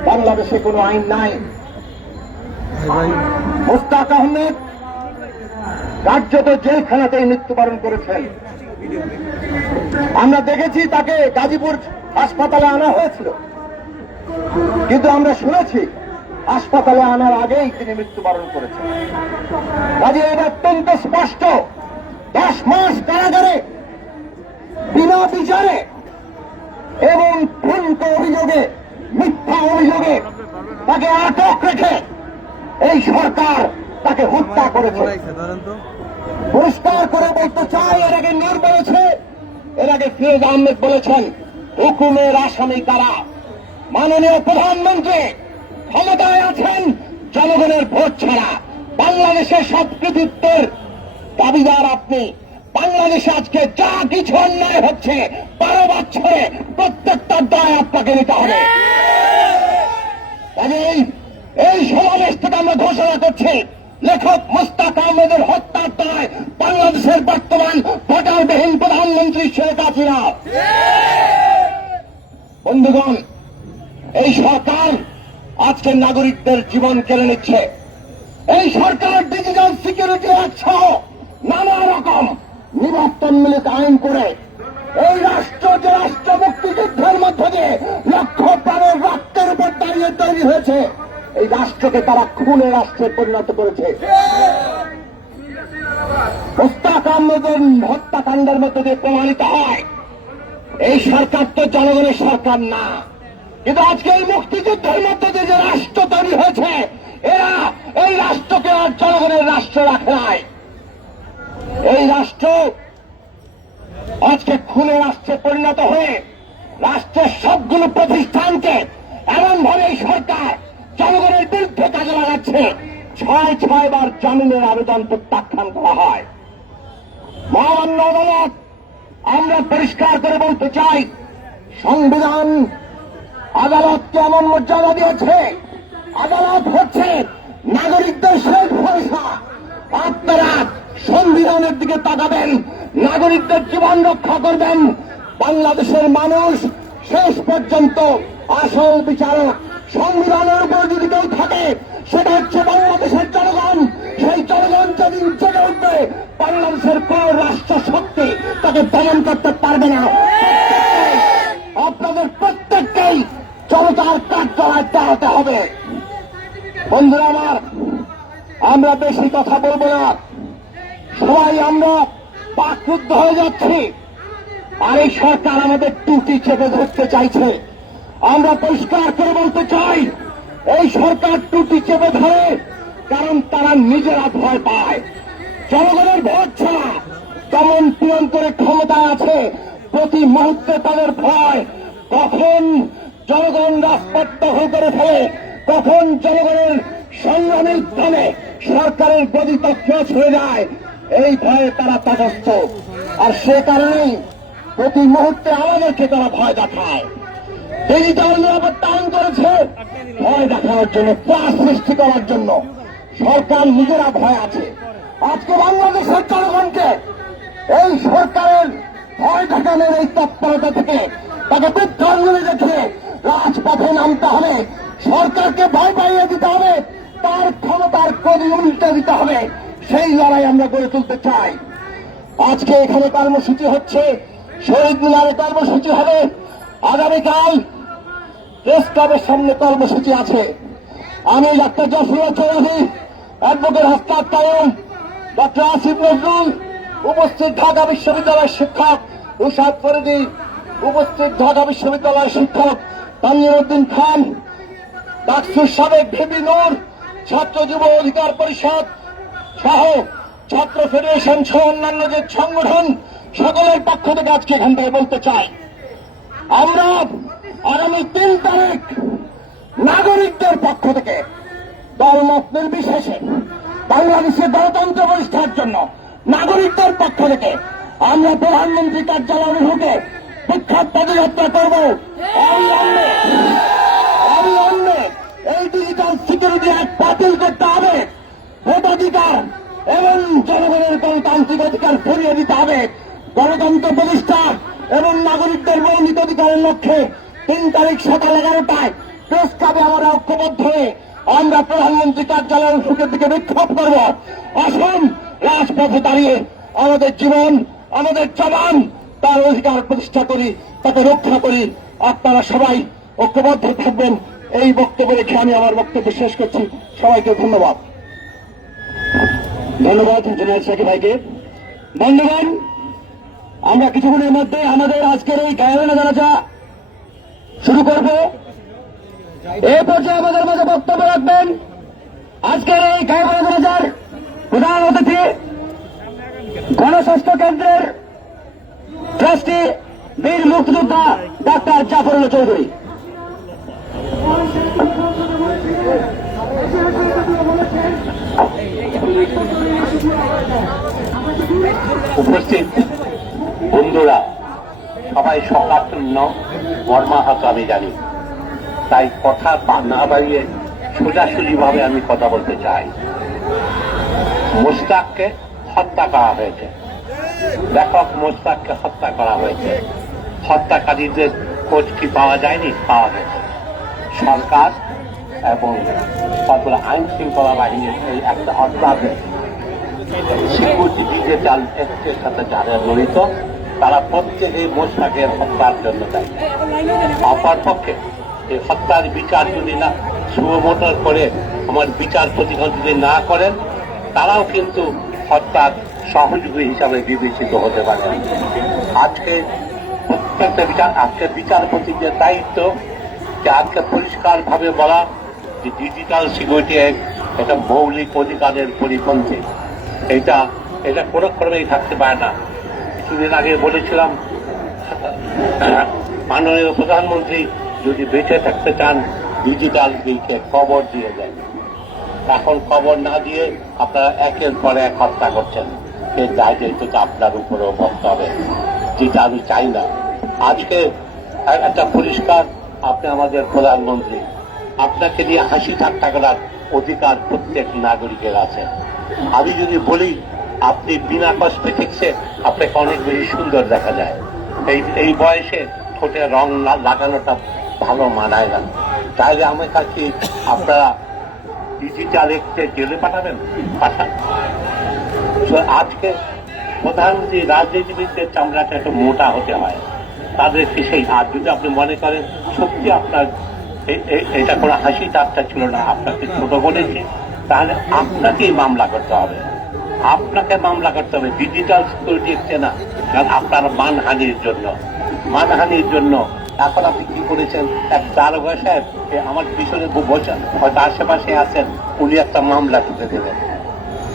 বাংলাদেশে কোনো আইন নাই। মুস্তাক আহমেদ কার্যত জেলখানাতেই মৃত্যুবরণ করেছেন। আমরা দেখেছি তাকে গাজীপুর হাসপাতালে আনা হয়েছিল, কিন্তু আমরা শুনেছি হাসপাতালে আনার আগেই তিনি মৃত্যুবরণ করেছেন। কাজে এটা অত্যন্ত স্পষ্ট, 10 মাস কারাগারে বিনা বিচারে এবং ঠুনকো অভিযোগে, মিথ্যা অভিযোগে তাকে আটক রেখে এই সরকার তাকে হত্যা করেছে। পরিষ্কার করে বলতে চাই, এর আগে নূর বলেছে, এর আগে ফিরোজ আহমেদ বলেছেন, হুকুমের আসামি কারা? মাননীয় প্রধানমন্ত্রী ক্ষমতায় আছেন জনগণের ভোট ছাড়া। বাংলাদেশের সব কৃতিত্বের দাবিদার আপনি। বাংলাদেশে আজকে যা কিছু অন্যায় হচ্ছে 12 বছরে প্রত্যেকটার দায় আপনাকে নিতে হবে। এই সমাবেশ থেকে আমরা ঘোষণা করছি, লেখক মুস্তাক আহমেদের হত্যার দায় বাংলাদেশের বর্তমান ভোটারবিহীন প্রধানমন্ত্রী শেখ হাসিনা। বন্ধুগণ, এই সরকার আজকে নাগরিকদের জীবন কেড়ে নিচ্ছে। এই সরকার ডিজিটাল সিকিউরিটি অ্যাক্ট সহ নানা রকম নিবর্তনমূলক আইন করে এই রাষ্ট্র, যে রাষ্ট্র মুক্তিযুদ্ধের মধ্য দিয়ে লক্ষ প্রাণের রক্তের উপর দাঁড়িয়ে তৈরি হয়েছে, এই রাষ্ট্রকে তারা খুনের রাষ্ট্রে পরিণত করেছে। মুস্তাক আহমেদের হত্যাকাণ্ডের মধ্য দিয়ে প্রমাণিত হয় এই সরকার তো জনগণের সরকার না। কিন্তু আজকে এই মুক্তিযুদ্ধের মধ্যে দিয়ে যে রাষ্ট্র তৈরি হয়েছে, এরা এই রাষ্ট্রকে আর জনগণের রাষ্ট্র রাখে নাই। এই রাষ্ট্র আজকে খুনের রাষ্ট্রে পরিণত হয়ে রাষ্ট্রের সবগুলো প্রতিষ্ঠানকে এমন ভাবে এই সরকার জনগণের বিরুদ্ধে কাজে লাগাচ্ছে। 6 বার জামিনের আবেদন প্রত্যাখ্যান করা হয়। মহামান্য আদালত, আমরা পরিষ্কার করে বলতে চাই, সংবিধান আদালতকে এমন মর্যাদা দিয়েছে, আদালত হচ্ছে নাগরিকদের শেষ ভরসা। আপনারা সংবিধানের দিকে তাকাবেন, নাগরিকদের জীবন রক্ষা করবেন বাংলাদেশের মানুষ। শেষ পর্যন্ত আসল বিচারক সংবিধানের উপর যদি কেউ থাকে সেটা হচ্ছে বাংলাদেশের জনগণ। সেই জনগণ যেদিন জেগে উঠবে বাংলাদেশের কোন রাষ্ট্র শক্তি তাকে দমন করতে পারবে না। আপনাদের প্রত্যেককেই জনতার কাঠগড়ায় দাঁড়াতে হবে। বন্ধুরা আমার, আমরা বেশি কথা বলবো না, সবাই আমরা বাকরুদ্ধ হয়ে যাচ্ছি। আর এই সরকার আমাদের টুটি চেপে ধরতে চাইছে। আমরা পরিষ্কার করে বলতে চাই, এই সরকার টুটি চেপে ধরে কারণ তারা নিজেরা ভয় পায়। জনগণের ভোট ছাড়া দমন পীড়ন করে ক্ষমতায় আছে, প্রতি মুহূর্তে তাদের ভয় কখন জনগণ রাজপথ দখল করে ফেলে, কখন জনগণের সংগ্রামের স্থানে সরকারের গদি তৎক্ষণাৎ হয়ে যায়, এই ভয়ে তারা তটস্থ। আর সে কারণেই প্রতি মুহূর্তে আমাদেরকে তারা ভয় দেখায়। ডিজিটাল নিরাপত্তা আইন করেছে ভয় দেখানোর জন্য, ত্রাস সৃষ্টি করার জন্য। সরকার নিজেরা ভয় আছে। আজকে বাংলাদেশের জনগণকে এই সরকারের ভয় দেখানোর এই তৎপরতা থেকে তাকে বিভ্রান্তি দেখে রাজপথে নামতে হবে। সরকারকে ভয় পাইয়ে দিতে হবে, তার ক্ষমতার গদি উল্টে দিতে হবে। সেই লড়াই আমরা গড়ে তুলতে চাই। আজকে এখানে কর্মসূচি হচ্ছে, শহীদ মিনারে কর্মসূচি হবে, আগামীকাল প্রেস ক্লাবের সামনে কর্মসূচি আছে। আমি doctor Zafrullah Chowdhury, advocate Hasnat Kayum, doctor Asif Nazrul, উপস্থিত ঢাকা বিশ্ববিদ্যালয়ের শিক্ষক রুশাদ ফরিদী, উপস্থিত ঢাকা বিশ্ববিদ্যালয়ের শিক্ষক তানজিমউদ্দিন খান, ডাকসুর সাবেক ভিপি নূর, ছাত্র যুব অধিকার পরিষদ সহ ছাত্র ফেডারেশন সহ অন্যান্য যে সংগঠন, সকলের পক্ষ থেকে আজকে এখান থেকে বলতে চাই, আমরা আগামী 3 তারিখ নাগরিকদের পক্ষ থেকে দলমত নির্বিশেষে বাংলাদেশের গণতন্ত্র প্রতিষ্ঠার জন্য নাগরিকদের পক্ষ থেকে আমরা প্রধানমন্ত্রী কার্যালয় অভিমুখে বিক্ষোভ পদযাত্রা করব। অবিলম্বে এই ডিজিটাল সিকিউরিটি অ্যাক্ট বাতিল করতে হবে। ভোটাধিকার এবং জনগণের গণতান্ত্রিক অধিকার ফিরিয়ে দিতে হবে। গণতন্ত্র প্রতিষ্ঠা এবং নাগরিকদের মৌলিক অধিকারের লক্ষ্যে 3 তারিখ সকাল 11টায় প্রেস ক্লাবে আমরা ঐক্যবদ্ধ হয়ে আমরা প্রধানমন্ত্রী কার্যালয়ের সুখের দিকে বিক্ষোভ করব। আসুন রাজপথে দাঁড়িয়ে আমাদের জীবন, আমাদের জবান, তার অধিকার প্রতিষ্ঠা করি, তাকে রক্ষা করি। আপনারা সবাই ঐক্যবদ্ধ থাকবেন। এই বক্তব্য রেখে আমি আমার বক্তব্য শেষ করছি। সবাইকে ধন্যবাদ। ধন্যবাদ জেনারেল সাকিব ভাইকে। বন্ধুগণ, আমরা কিছুক্ষণের মধ্যে আমাদের আজকের এই গায়বানা জানাজা শুরু করব। এই পর্যায়ে আমাদের মাঝে বক্তব্য রাখবেন আজকের এই গায়বানা জানাজার প্রধান অতিথি, গণস্বাস্থ্য কেন্দ্রের ট্রাস্টি বীর মুক্তিযোদ্ধা ডাক্তার জাফরুল্লাহ চৌধুরী। উপস্থিত বন্ধুরা, সবাই শোকাচ্ছন্ন মর্মাহত আমি জানি, তাই কথা না বাড়িয়ে সোজাসুজি ভাবে আমি কথা বলতে চাই। মোশতাককে হত্যা করা হয়েছে, লেখক মোশতাককে হত্যা করা হয়েছে। হত্যাকারীদের খোঁজ কি পাওয়া যায়নি? পাওয়া গেছে। সরকার এবং তারপরে আইন শৃঙ্খলা বাহিনীর এই একটা হত্যাকে সিকিউরিটি ডিজিটালের সাথে যারা জড়িত তারা প্রত্যেকে মোশতাকের হত্যার জন্য দায়ী। অপরপক্ষে এই হত্যার বিচার যদি না সুমোটর করে আমার বিচার প্রতিষ্ঠান যদি না করেন, তারাও কিন্তু হত্যার সহযোগী হিসাবে বিবেচিত হতে পারে। আজকে প্রত্যেকটা আজকের বিচারপতিদের দায়িত্ব যে আজকে পরিষ্কার ভাবে বলা যে ডিজিটাল সিকিউরিটি এটা মৌলিক অধিকারের পরিপন্থী। এটা কোনো ক্রমেই থাকতে পারে না। কিছুদিন আগে বলেছিলাম, মাননীয় প্রধানমন্ত্রী যদি বেঁচে থাকতে চান ডিজিটাল দিকে কবর দিয়ে দেন। এখন কবর না দিয়ে আপনারা একের পর এক হত্যা করছেন। এর দায় দায়িত্ব আপনার উপরেও বসতে হবে, যেটা আমি চাই না। আজকে একটা পরিষ্কার, আপনি আমাদের প্রধানমন্ত্রী, আপনাকে নিয়ে হাসি ঠাট্টা করার অধিকার প্রত্যেক নাগরিকের আছে। আমি যদি বলি আপনি বিনা কসমেটিক্সে আপনাকে অনেক বেশি সুন্দর দেখা যায়। এই বয়সে ঠোঁটে রং লাগানোটা ভালো মানায় না। তাহলে আমার কাছে আপনারা ডিজিটাল এক্সে জেলে পাঠাবেন, পাঠান। আজকে প্রধানমন্ত্রী রাজনীতিবিদদের চামড়াটা একটু মোটা হতে হয়, তাদেরকে সেই আর যদি আপনি মনে করেন সত্যি আপনার এটা কোনো হাসি ঠাট্টা ছিল না, আপনাকে ছোট বলেছি, তাহলে আপনাকেই মামলা করতে হবে, আপনাকে মামলা করতে হবে ডিজিটাল সিকিউরিটি এক্টে না, কারণ আপনার মানহানির জন্য। এখন আপনি কি করেছেন, এক দারোগা সাহেব আমার পিছনে বসেন, হয়তো আশেপাশে আছেন, উনি একটা মামলা ঢুকে দেবেন,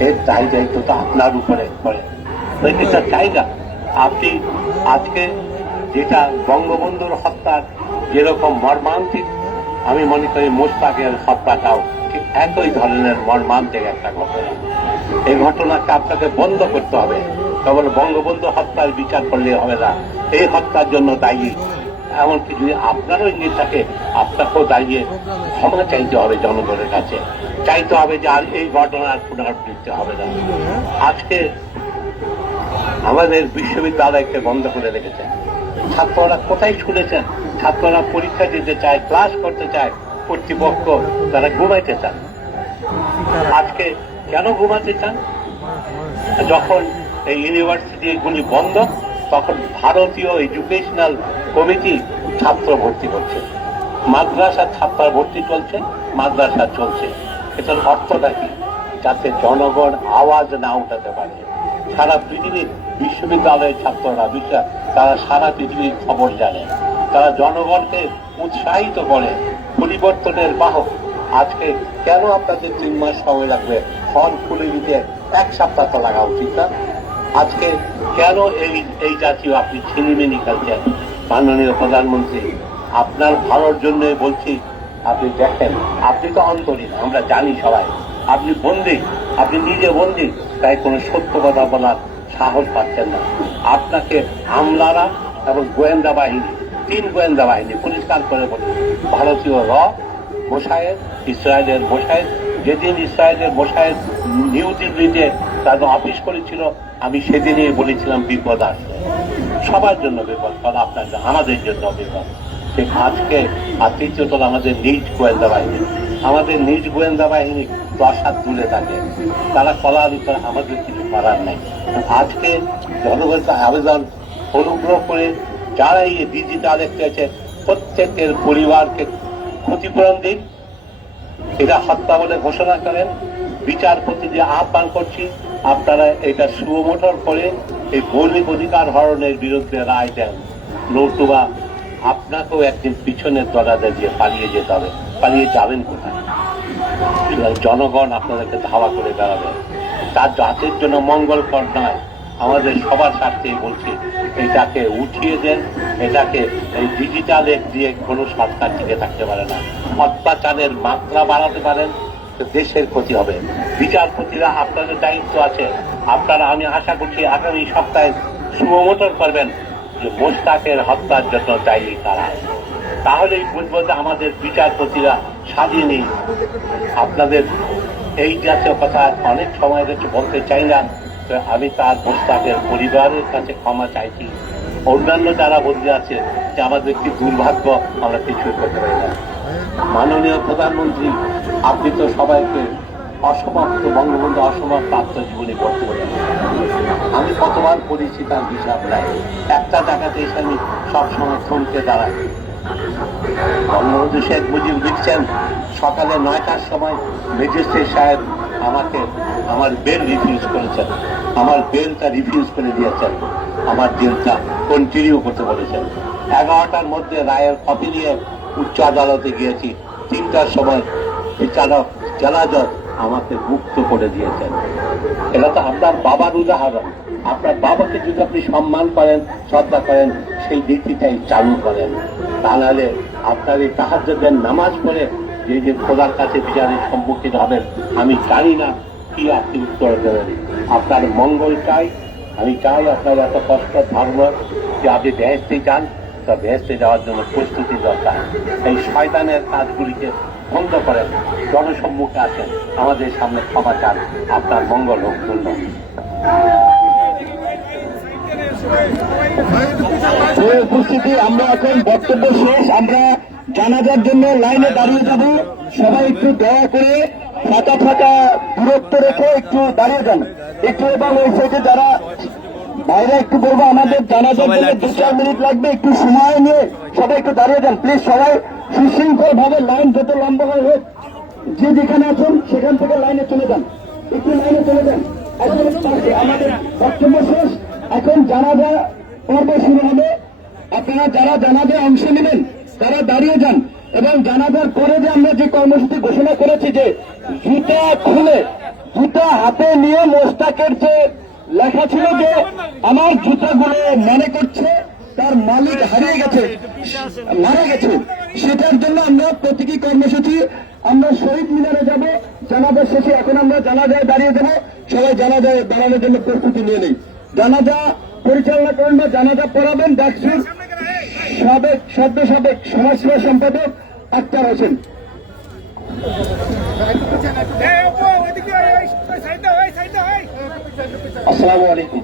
এর দায়িত্ব তো আপনার উপরে পড়ে। এটা জায়গা আপনি আজকে যেটা বঙ্গবন্ধুর হত্যার যেরকম মর্মান্তিক, আমি মনে করি মোশতাকের হত্যাটাও ঠিক একই ধরনের মর্মান্তিক একটা ঘটনা। এই ঘটনাকে আপনাকে বন্ধ করতে হবে। কেবল বঙ্গবন্ধু হত্যার বিচার করলে হবে না, এই হত্যার জন্য দায়ী এমনকি যদি আপনারও ইঙ্গিত থাকে, আপনাকেও দাঁড়িয়ে ক্ষমা চাইতে হবে জনগণের কাছে, চাইতে হবে যে আর এই ঘটনার পুনরাবৃত্তি হবে না। আজকে আমাদের বিশ্ববিদ্যালয়কে বন্ধ করে রেখেছেন, ছাত্ররা কোথায় শুনেছেন? ছাত্ররা পরীক্ষা দিতে চায়, ক্লাস করতে চায়, কর্তৃপক্ষ তারা ঘুমাইতে চান। আজকে কেন ঘুমাতে চান? যখন এই ইউনিভার্সিটিগুলি বন্ধ, তখন ভারতীয় এডুকেশনাল কমিটি ছাত্র ভর্তি করছে, মাদ্রাসার ছাত্র ভর্তি চলছে, মাদ্রাসা চলছে। এটার অর্থটা কি? যাতে জনগণ আওয়াজ না উঠাতে পারে। সারা পৃথিবীর বিশ্ববিদ্যালয়ের ছাত্ররা তারা সারা পৃথিবীর খবর জানে, তারা জনগণকে উৎসাহিত করে, পরিবর্তনের বাহক। আজকে কেন আপনাদের 3 মাস সময় লাগবে? ফর্ম খুলে দিতে 1 সপ্তাহ তো লাগা উচিত না? আজকে কেন এই জাতীয় আপনি ছিনিমিনি খেলছেন? মাননীয় প্রধানমন্ত্রী, আপনার ভালোর জন্য বলছি, আপনি দেখেন, আপনি তো অন্তরীণ, আমরা জানি সবাই, আপনি বন্দী, আপনি নিজে বন্দী, তাই কোনো সত্য কথা বলার সাহস পাচ্ছেন না। আপনাকে আমলারা এবং গোয়েন্দা বাহিনী, 3 গোয়েন্দা বাহিনী পরিষ্কার করে বলি, ভারতীয় মোসায়েদ, ইসরায়েলের মোসায়েদ, যেদিন ইসরায়েলের মোসায়েদ নিউ দিল্লিতে তাদের অফিস করেছিল, আমি সেদিনই বলেছিলাম বিপদ আসবে, সবার জন্য বিপদ, আপনার আমাদের জন্য বিপদ। ঠিক আজকে আর তৃতীয়ত আমাদের নিজ গোয়েন্দা বাহিনী 10 হাত দূরে থাকে, তারা কলার উপর, আমাদের কিছু করার নেই। আজকে জনগণকে আবেদন, অনুগ্রহ করে যারা এই ডিজিটাল এক্টে প্রত্যেকের পরিবারকে ক্ষতিপূরণ দিন, এটা হত্যা বলে ঘোষণা করেন। বিচারপতি যে আহ্বান করছি, আপনারা এটা সুমোটর করে এই মৌলিক অধিকার হরণের বিরুদ্ধে রায় দেন, নতুবা আপনাকেও একদিন পিছনের দরজা দিয়ে পালিয়ে যেতে হবে। পালিয়ে যাবেন কোথায়? জনগণ আপনাদেরকে ধাওয়া করে বেড়াবে, তার জাতির জন্য মঙ্গলকর নয়। আমাদের সবার স্বার্থে বলছি, এটাকে উঠিয়ে দেন, এটাকে এই ডিজিটাল এক্ট দিয়ে কোনো সরকার টিকে থাকতে পারে না। অত্যাচারের মাত্রা বাড়াতে পারেন, দেশের ক্ষতি হবে। বিচারপতিরা আপনাদের দায়িত্ব আছে, আপনারা, আমি আশা করছি আগামী সপ্তাহে সুমোটর করবেন যে মোশতাকের হত্যার জন্য দায়ী কারা। তাহলেই বুঝবো যে আমাদের বিচারপতিরা স্বাধীন নেই। আপনাদের এই জাতীয় কথা অনেক সময় কিছু বলতে চাই না, তো আমি তার মোশতাকের পরিবারের কাছে ক্ষমা চাইছি। অন্যান্য যারা বলতে আছে যে আমাদের কি দুর্ভাগ্য, আমরা কিছুই করতে পারি না। মাননীয় প্রধানমন্ত্রী, আপনি তো সবাইকে অসমাপ্ত বঙ্গবন্ধু অসমাপ্ত আত্মজীবনী পড়তে বলেন, আমি কতবার পড়েছি তার হিসাব নাই। একটা জায়গাতে এসে আমি সবসময় থমকে দাঁড়াই। বঙ্গবন্ধু শেখ মুজিব লিখছেন, সকালে 9টার সময় ম্যাজিস্ট্রেট সাহেব আমাকে আমার বেল রিফিউজ করেছেন, আমার বেলটা রিফিউজ করে দিয়েছেন, আমার দিনটা কন্টিনিউ করতে বলেছেন। 11টার মধ্যে রায়ের কপি নিয়ে উচ্চ আদালতে গিয়েছি, 3টার সময় বিচারক জেলা জজ আমাকে মুক্ত করে দিয়েছেন। এটা তো আপনার বাবার উদাহরণ। আপনার বাবাকে যদি আপনি সম্মান করেন, শ্রদ্ধা করেন, সেই নীতিটাই চালু করেন। তাহলে আপনার এই তাহাজ্জুদের নামাজ পড়ে যে খোদার কাছে বিচারের সম্মুখীন হবেন, আমি জানি না কি আপনি উত্তর দেবেন। আপনার মঙ্গল চাই, আমি চাই আপনার এত কষ্ট ধর্ম যে আপনি বেহেশতে চান, তা বেহেশতে যাওয়ার জন্য প্রস্তুতি দরকার। এই শয়তানের কাজগুলিকে বন্ধ করেন, জনসম্মুখে আসেন, আমাদের সামনে ক্ষমা চান, আপনার মঙ্গল হোক। ধন্যবাদ। উপস্থিতি, আমরা এখন বক্তব্য শেষ, আমরা জানাজার জন্য লাইনে দাঁড়িয়ে যাব। সবাই একটু দয়া করে ফাঁকা ফাঁকা দূরত্ব রেখে একটু দাঁড়িয়ে যান একটু, এবং ওই সাইডে যারা বাইরে একটু বলবো আমাদের জানাজার জন্য 2-4 মিনিট লাগবে, একটু সময় নিয়ে সবাই একটু দাঁড়িয়ে যান প্লিজ। সবাই সুশৃঙ্খল ভাবে লাইন যত লম্বা হয় হোক, যে যেখানে আছেন সেখান থেকে লাইনে চলে যান, একটু লাইনে চলে যান। আমাদের বক্তব্য শেষ, এখন জানাজা পর্ব শুরু হবে। আপনারা যারা জানাজায় অংশ নেবেন তারা দাঁড়িয়ে যান, এবং জানাজার পরে যে আমরা যে কর্মসূচি ঘোষণা করেছি যে জুতা খুলে জুতা হাতে নিয়ে মোস্তাকের যে লেখা ছিল যে আমার জুতাগুলো মনে করছে তার মালিক হারিয়ে গেছে, মারা গেছে, সেটার জন্য আমরা প্রতীকী কর্মসূচি আমরা শহীদ মিনারে যাব জানাজা শেষে। এখন আমরা জানাজায় দাঁড়িয়ে দেবো, সবাই জানাজায় দাঁড়ানোর জন্য প্রস্তুতি নিয়ে নেই। জানাজা পরিচালনা করেন বা জানাজা পড়াবেন ডাকসুর সাবেক সমাজসেবা সম্পাদক আক্তার হোসেন। আসসালামু আলাইকুম।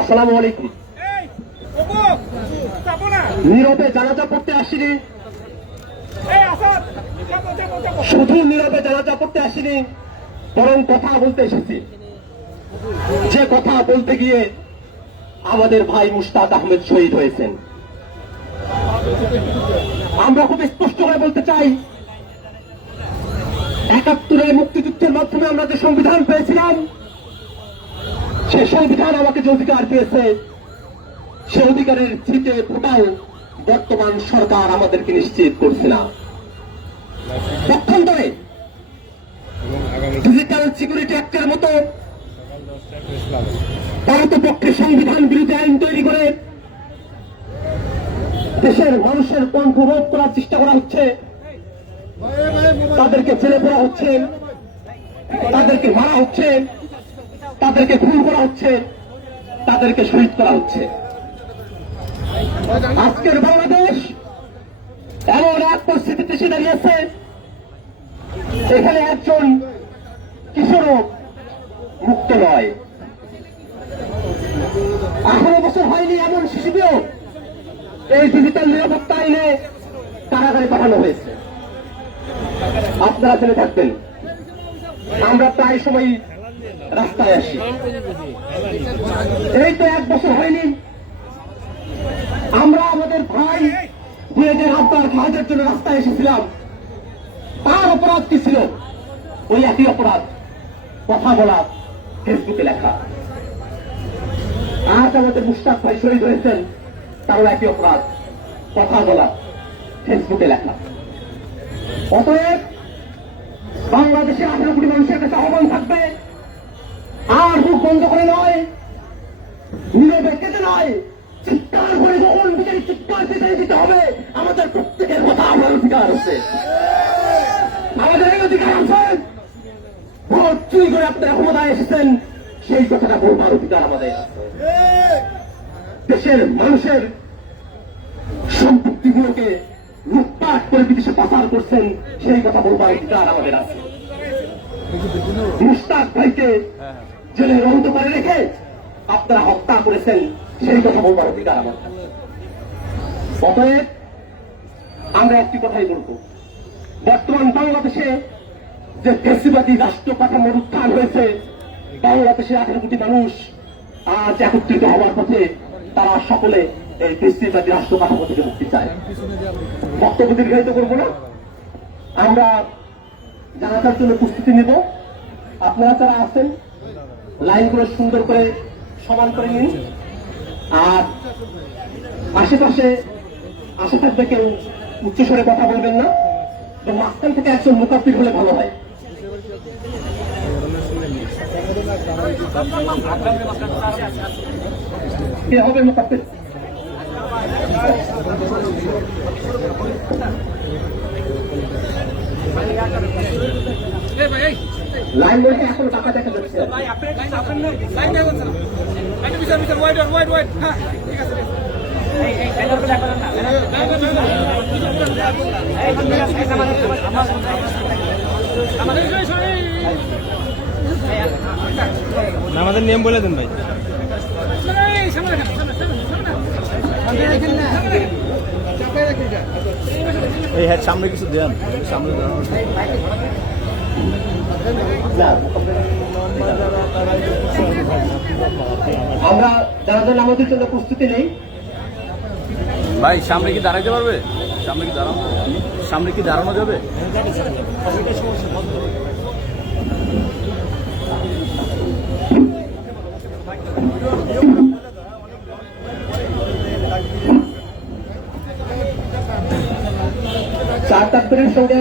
আসসালামু আলাইকুম। নীরবে জানাজা পড়তে আসিনি, শুধু নীরবে জানাজা পড়তে আসিনি, বরং কথা বলতে এসেছি। যে কথা বলতে গিয়ে আমাদের ভাই মুশতাক আহমেদ শহীদ হয়েছেন। আমরা খুব স্পষ্ট করে বলতে চাই, ৭১ মুক্তিযুদ্ধের মাধ্যমে আমরা যে সংবিধান পেয়েছিলাম, সে সংবিধান আমাকে যে অধিকার দিয়েছে, সে অধিকারের ছিটে ফোটাও বর্তমান সরকার আমাদেরকে নিশ্চিত করছে না। পক্ষান্তরে ডিজিটাল সিকিউরিটি অ্যাক্টের মতো পারতপক্ষে সংবিধান বিরোধী আইন তৈরি করে দেশের মানুষের কণ্ঠ রোধ করার চেষ্টা করা হচ্ছে, তাদেরকে জেলে পড়া হচ্ছে, তাদেরকে মারা হচ্ছে, তাদেরকে খুন করা হচ্ছে, তাদেরকে শহীদ করা হচ্ছে। আজকের বাংলাদেশ এমন এক পরিস্থিতিতে এসে দাঁড়িয়েছে, এখানে একজন কিশোরও মুক্ত নয়। 18 বছর হয়নি এমন শিশুকেও এই ডিজিটাল নিরাপত্তা আইনে কারাগারে পাঠানো হয়েছে। আপনারা জেনে থাকবেন, আমরা প্রায় সময় রাস্তায় আসি। এই তো 1 বছর হয়নি আমরা আমাদের ভাই যে রাস্তার সাহায্যের জন্য রাস্তায় এসেছিলাম, তার অপরাধ কি ছিল? ওই একই অপরাধ, কথা বলা, ফেসবুকে লেখা। আজ আমাদের মুশতাক ভাই শহীদ হয়েছেন, তারও একই অপরাধ, কথা বলা, ফেসবুকে লেখা। অতএব বাংলাদেশের 18 কোটি মানুষের কাছে আহ্বান থাকবে, আর মুখ বন্ধ করে নয়, নীরবে কেটে নয়, চিৎকার করে গোপন বিচারে চিৎকার দিতে হবে। আমাদের প্রত্যেকের কথা আমার অধিকার আছে, আমাদের এই অধিকার আছে। ভোট চুরি করে আপনারা ক্ষমতায় এসেছেন, সেই কথাটা বলবার অধিকার আমাদের আছে। দেশের মানুষের সম্পত্তিগুলোকে লুটপাট করে বিদেশে পাচার করছেন, সেই কথা বলবার অধিকার আমাদের আছে। মুশতাক ভাইকে জেলে রহিত করে রেখে আপনারা হত্যা করেছেন, সেই কথা বলবার অধিকার আমাদের আছে। অতএব আমরা একটি কথাই বলব, বর্তমান বাংলাদেশে যে ফ্যাসিবাদী রাষ্ট্র কাঠামোর উত্থান হয়েছে, বাংলাদেশের 18 কোটি মানুষ আজ একত্রিত হওয়ার পথে, তারা সকলে এই ফ্যাসিবাদী রাষ্ট্র কাঠামো থেকে মুক্তি চায়। বক্তব্য দীর্ঘায়িত করবো না, আমরা জানাজার জন্য প্রস্তুতি নেব। আপনারা যারা আছেন লাইনগুলো সুন্দর করে সমান করে নিন, আর আশেপাশে আশে থাকবে কেউ উচ্চস্বরে কথা বলবেন না, তো মাঝখান থেকে একজন মুখাফির হলে ভালো হয়। কে হবে মুখাফির? লাইন বলতে এখন টাকা দেখা যাচ্ছে। আমাদের নিয়ম বলে দেন ভাই। এই হ্যাঁ সামনে কিছু দেন, সামনে আমরা জানাজার নামাজের জন্য প্রস্তুতি নেই। ভাই সামনে কি দাঁড়াইতে পারবে? সামনে কি দাঁড়ানো যাবে? চার তাকবীরের সঙ্গে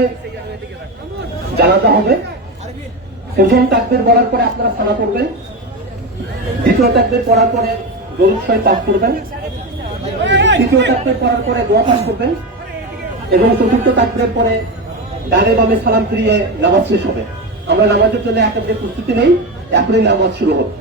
জানাজা হবে। প্রথম তাকবীর পড়ার পরে আপনারা সানা করবেন, দ্বিতীয় তাকবীর পড়ার পরে দরুদ শরীফ পাঠ করবেন, তৃতীয় তাকবীর পড়ার পরে দোয়া পাঠ করবেন এবং চতুর্থ তাকবীরের পরে ডানে বামে সালাম ফিরিয়ে নামাজ শেষ হবে। আমরা নামাজের জন্য একেবারে প্রস্তুতি নেই, এখনই নামাজ শুরু হবে।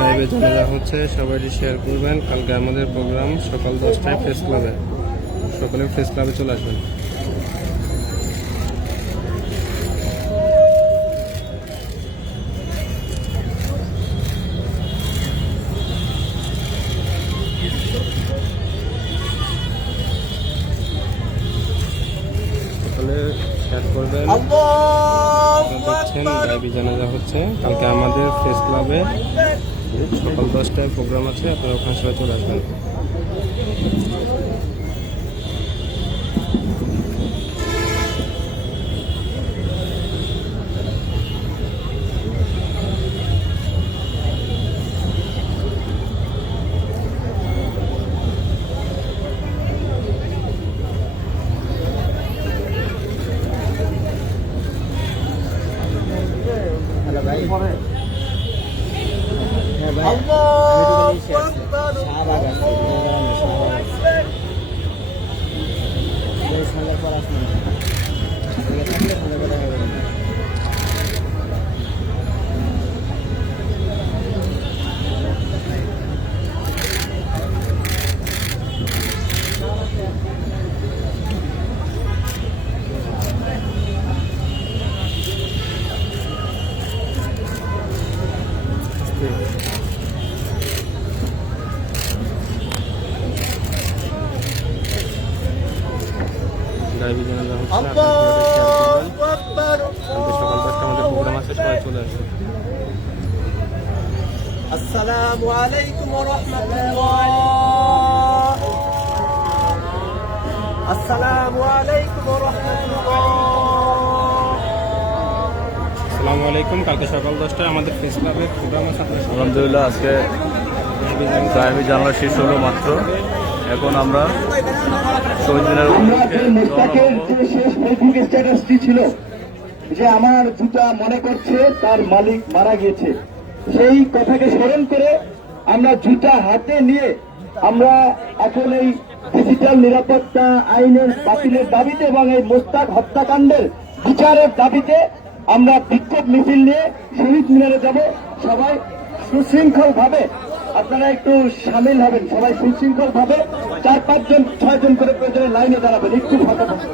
লাইভে জানাজা হচ্ছে, সবাই শেয়ার করবেন। কালকে আমাদের প্রোগ্রাম সকাল 10টায় প্রেস ক্লাবে, সকলে প্রেস ক্লাবে চলে আসবেন। সকলে শেয়ার করবেন। দেখছেন লাইভে জানাজা হচ্ছে, কালকে আমাদের প্রেস ক্লাবে সকাল 10টায় প্রোগ্রাম আছে, আপনারা ওখানে সবাই চলে আসবেন। লাইভে জানাজা হচ্ছে, আপনারা শেয়ার করবেন। কালকে সকাল 10টায় আমাদের প্রোগ্রাম আছে, সবাই চলে আসবেন। আসসালামু আলাইকুম ওয়া রাহমাতুল্লাহ। আসসালামু আলাইকুম ওয়া রাহমাতুল্লাহ। আসসালামু আলাইকুম। কালকে সকাল 10টায় আমাদের প্রেস ক্লাবের প্রোগ্রাম আছে, আপনারা সবাই আলহামদুলিল্লাহ আজকে গায়েবী জানালা শেষ হলো মাত্র। এখন আমরা শহীদ মিনার আমরা যে মোস্তাকের যে শেষ ফেসবুক স্ট্যাটাসটি ছিল যে আমার জুতা মনে করছে তার মালিক মারা গিয়েছে, সেই কথাকে স্মরণ করে আমরা জুতা হাতে নিয়ে আমরা এখন এই ডিজিটাল নিরাপত্তা আইনের বাতিলের দাবিতে এবং এই মোস্তাক হত্যাকাণ্ডের বিচারের দাবিতে আমরা বিক্ষোভ মিছিল নিয়ে শহীদ মিনারে যাব। সবাই সুশৃঙ্খল ভাবে আপনারা একটু সামিল হবেন, সবাই সুশৃঙ্খল ভাবে 4-5 জন 6 জন করে প্রয়োজনে লাইনে দাঁড়াবেন, একটু ফাঁকা থাকবেন।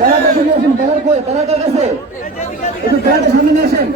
ব্যানারটা নিয়ে আসেন, ব্যানার কই, ব্যানারটার কাছে একটু ব্যানারটা সামনে নিয়ে আসেন।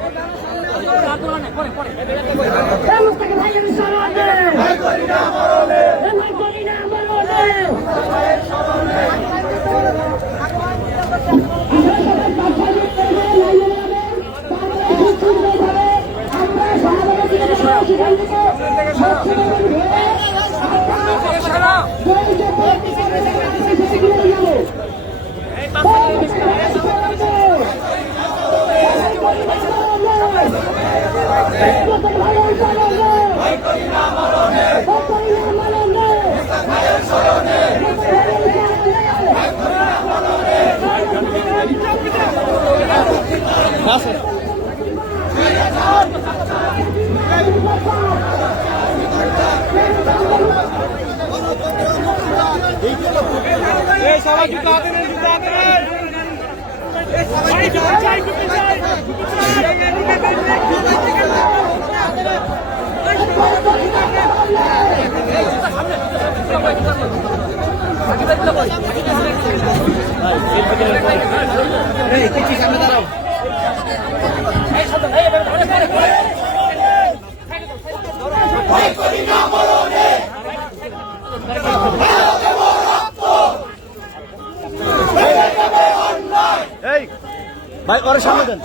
ভাই ওর সামনে দেন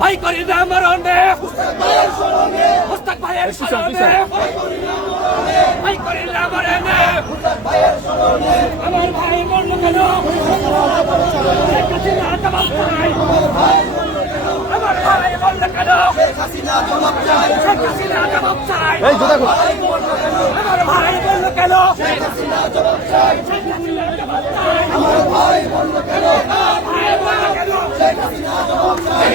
ভাই করি না মরণে মুস্তাক ভাইয়ের স্মরণে ভাই করি না মরণে আমার ভাই মরল কেন শেখ হাসিনা জবাব চাই আমার ভাই মরল কেন শেখ হাসিনা জবাব চাই আমার ভাই মরল কেন শেখ হাসিনা জবাব চাই আমার ভাই মরল কেন ভাই মরল কেন শেখ হাসিনা জবাব চাই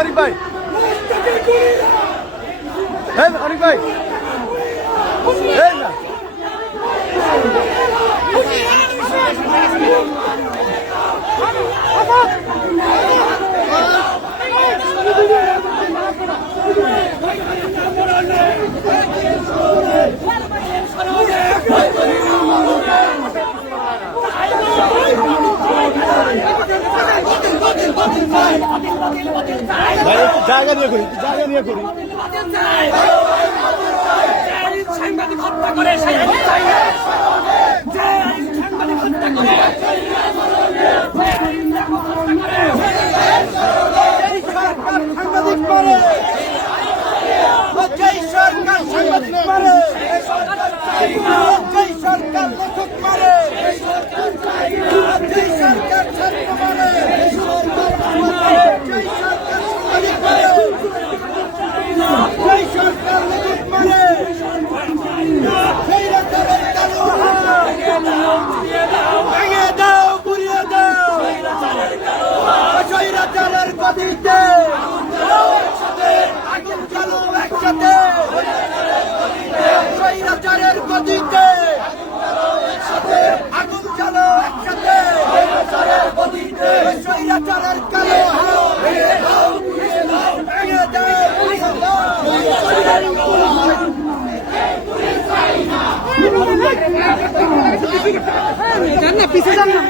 অনেক ভাই অনেক ভাই জায়গা নিয়ে করি সাংবাদিক হত্যা করে সাংবাদিক পিছিয়ে যান না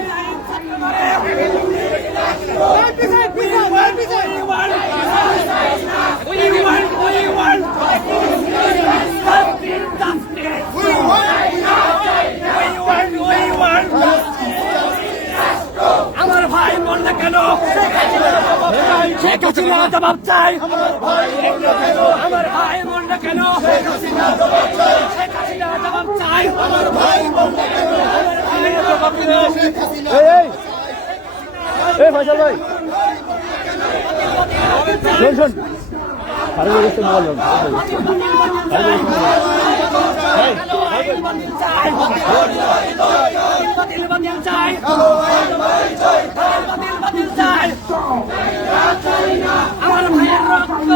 We want হাসিনা জবাব চাই আমার ভাই মরল কেন শেখ হাসিনা জবাব চাই আমার ভাই মরল কেন জবাব দিন এই ফয়সাল ভাই শোন শোন আরে বলতে মোবাইল আমার ভাইয়ের রক্ত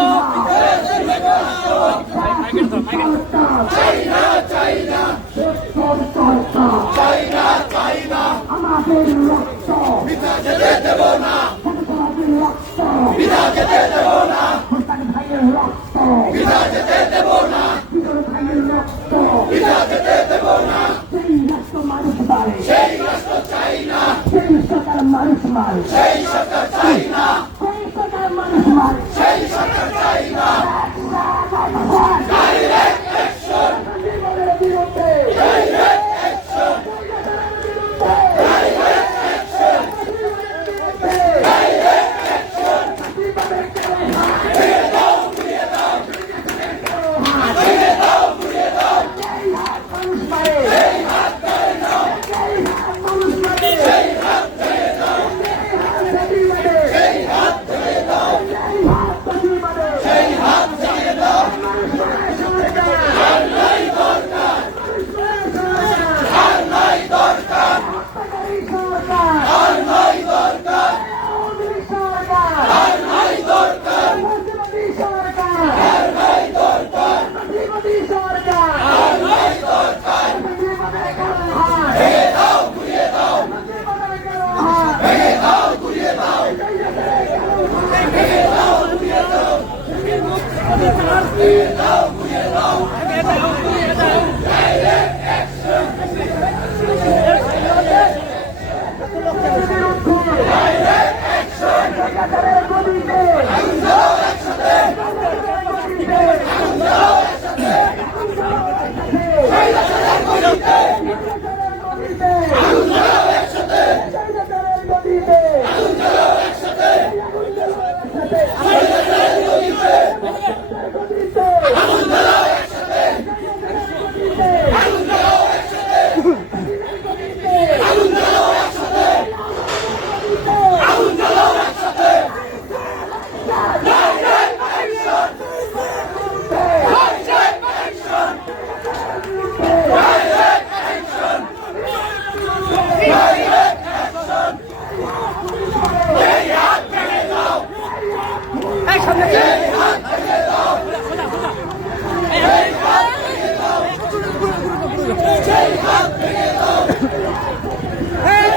Hey!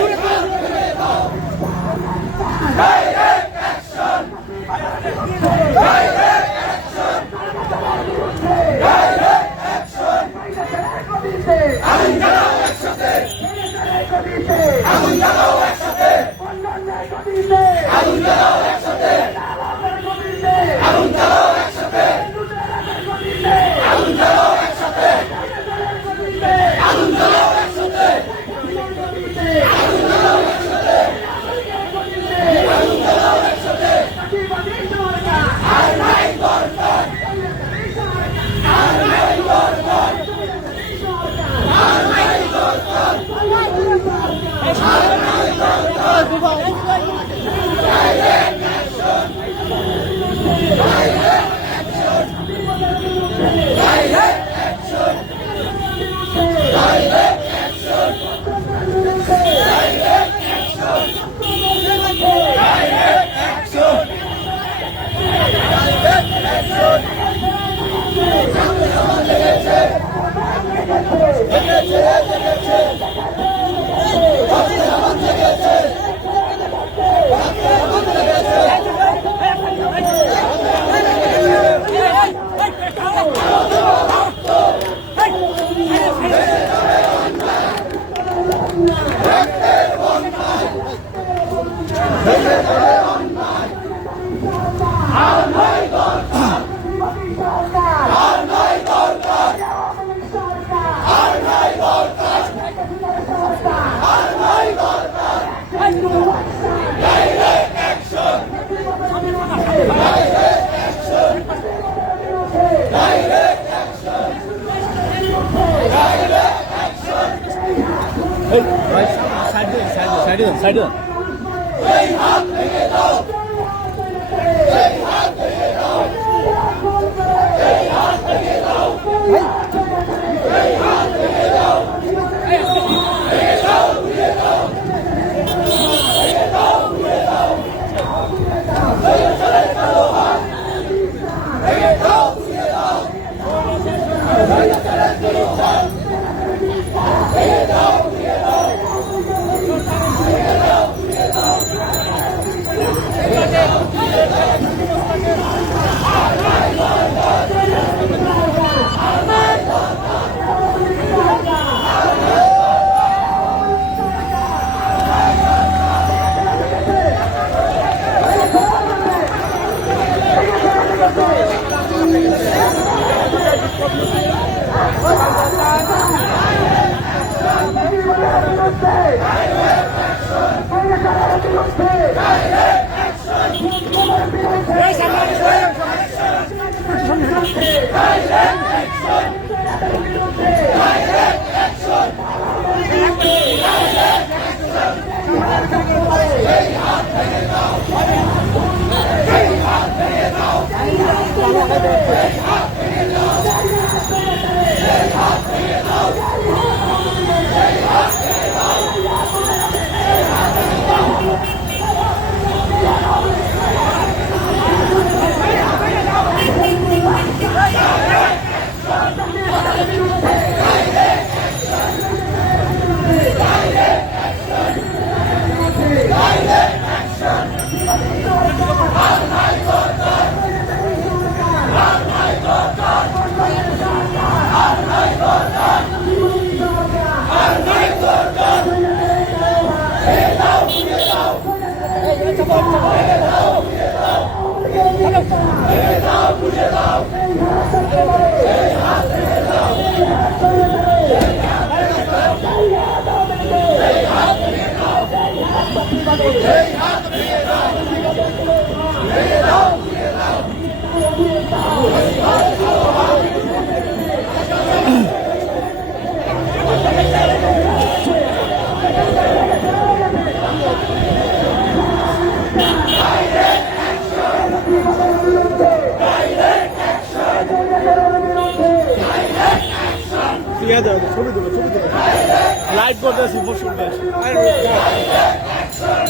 লাইট করতেছি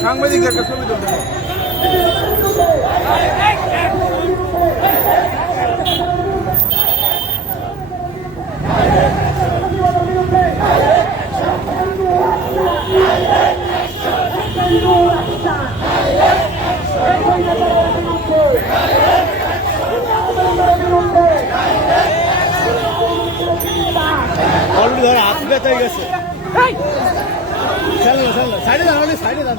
সাংবাদিকদেরকে ছবি তুলতে অলরেডি ধর হাত ব্যথা হয়ে গেছে সাইডে দাঁড়ান অলরেডি সাইডে দাঁড়ান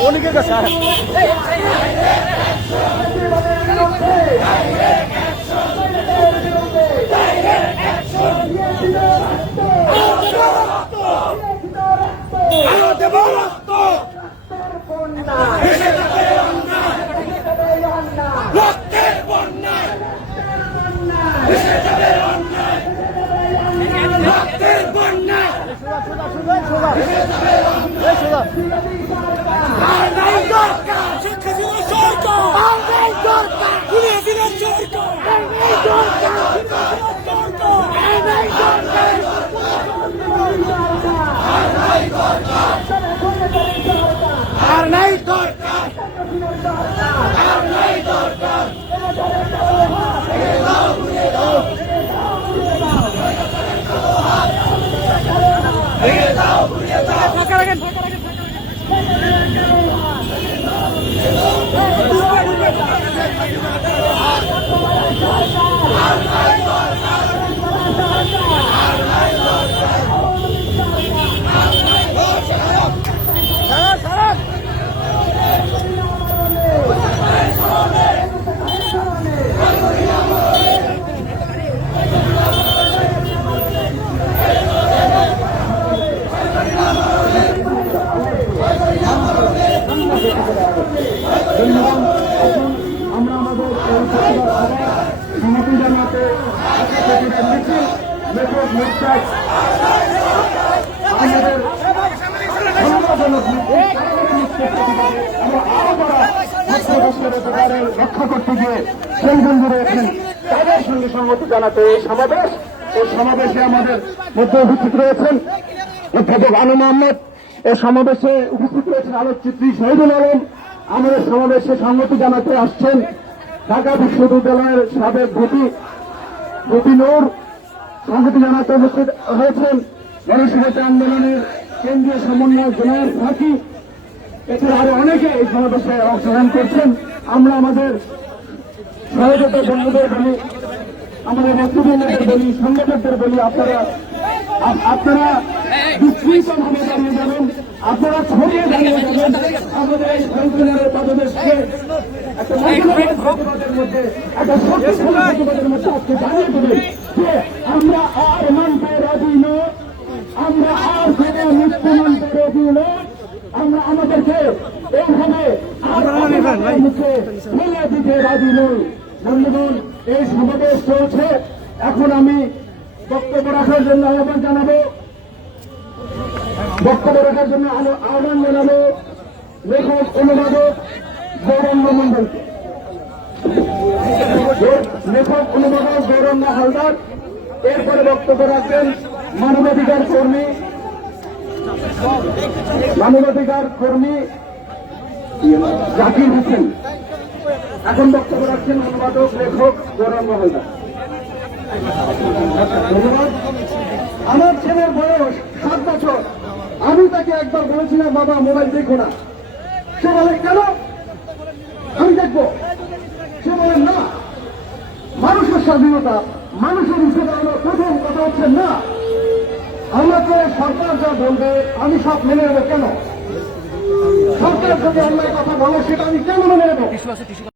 অনেকের কাছে ধন্যবাদ। এখন আমরা আমাদের এই প্রতিবাদ আবার সমাপ্তি জানাতে প্রতিবাদ মিছিল লেখক মুস্তাক আমাদের সম্মানজনক আমরা আরো যারা ছাত্রদের অধিকারের রক্ষা করতে গিয়ে সংগ্রাম রয়েছেন তাদের সঙ্গে সংগতি জানাতে এই সমাবেশে আমাদের মধ্যে উপস্থিত রয়েছেন অধ্যাপক আনু মোহাম্মদ। এই সমাবেশে উপস্থিত রয়েছেন আলোকচিত্রী শহীদুল আলম। আমাদের সমাবেশে সংগতি জানাতে আসছেন ঢাকা বিশ্ববিদ্যালয়ের সাবেক ভিপি নূর। সংগতি জানাতে উপস্থিত হয়েছেন গণস্বাস্থ্য আন্দোলনের কেন্দ্রীয় সমন্বয়ক জেনারেল ফাঁকি। এছাড়া আরো অনেকে এই সমাবেশে অংশগ্রহণ করছেন। আমরা আমাদের সহযোগিতা বন্ধুদের বলি, আমাদের নেতৃবৃন্দদের বলি, সংগঠকদের বলি, আপনারা বিশৃঙ্খলভাবে দাঁড়িয়ে যাবেন, আপনারা ছড়িয়ে দাঁড়িয়ে যাবেন। আমাদের এই সংবিধানের পদদেশকে একটা প্রতিবাদের মধ্যে, একটা শক্তিশালী প্রতিবাদের মধ্যে আজকে দাঁড়িয়ে দেবেন যে আমরা আর মানতে রাজি নই, আমরা আর কোনো মৃত্যু মানতে রাজি নই, আমরা আমাদেরকে এইভাবে মুখে ফেলে দিতে রাজি নই। বন্ধুগণ, এই সমাবেশ চলছে। এখন আমি বক্তব্য রাখার জন্য আহ্বান জানাবো লেখক অনুবাদক গৌরঙ্গ মন্ডলকে। লেখক অনুবাদক গৌরঙ্গ হালদার। এরপরে বক্তব্য রাখবেন মানবাধিকার কর্মী জাকির হোসেন। এখন বক্তব্য রাখছেন অনুবাদক লেখক গৌরঙ্গ হালদার। ধন্যবাদ। আমার ছেলের বয়স 7 বছর। আমি তাকে একবার বলেছিলাম বাবা মোবাইল দেখো না। সে বলে কেন, আমি দেখবো। সে বলে না, মানুষের স্বাধীনতা, মানুষের হিসেবে আমার প্রথম কথা হচ্ছে না। আমাকে সরকার যা বলবে আমি সব মেনে নেবো। কেন সরকার যদি অন্যায় কথা বলে সেটা আমি কেন মেনে নেবো?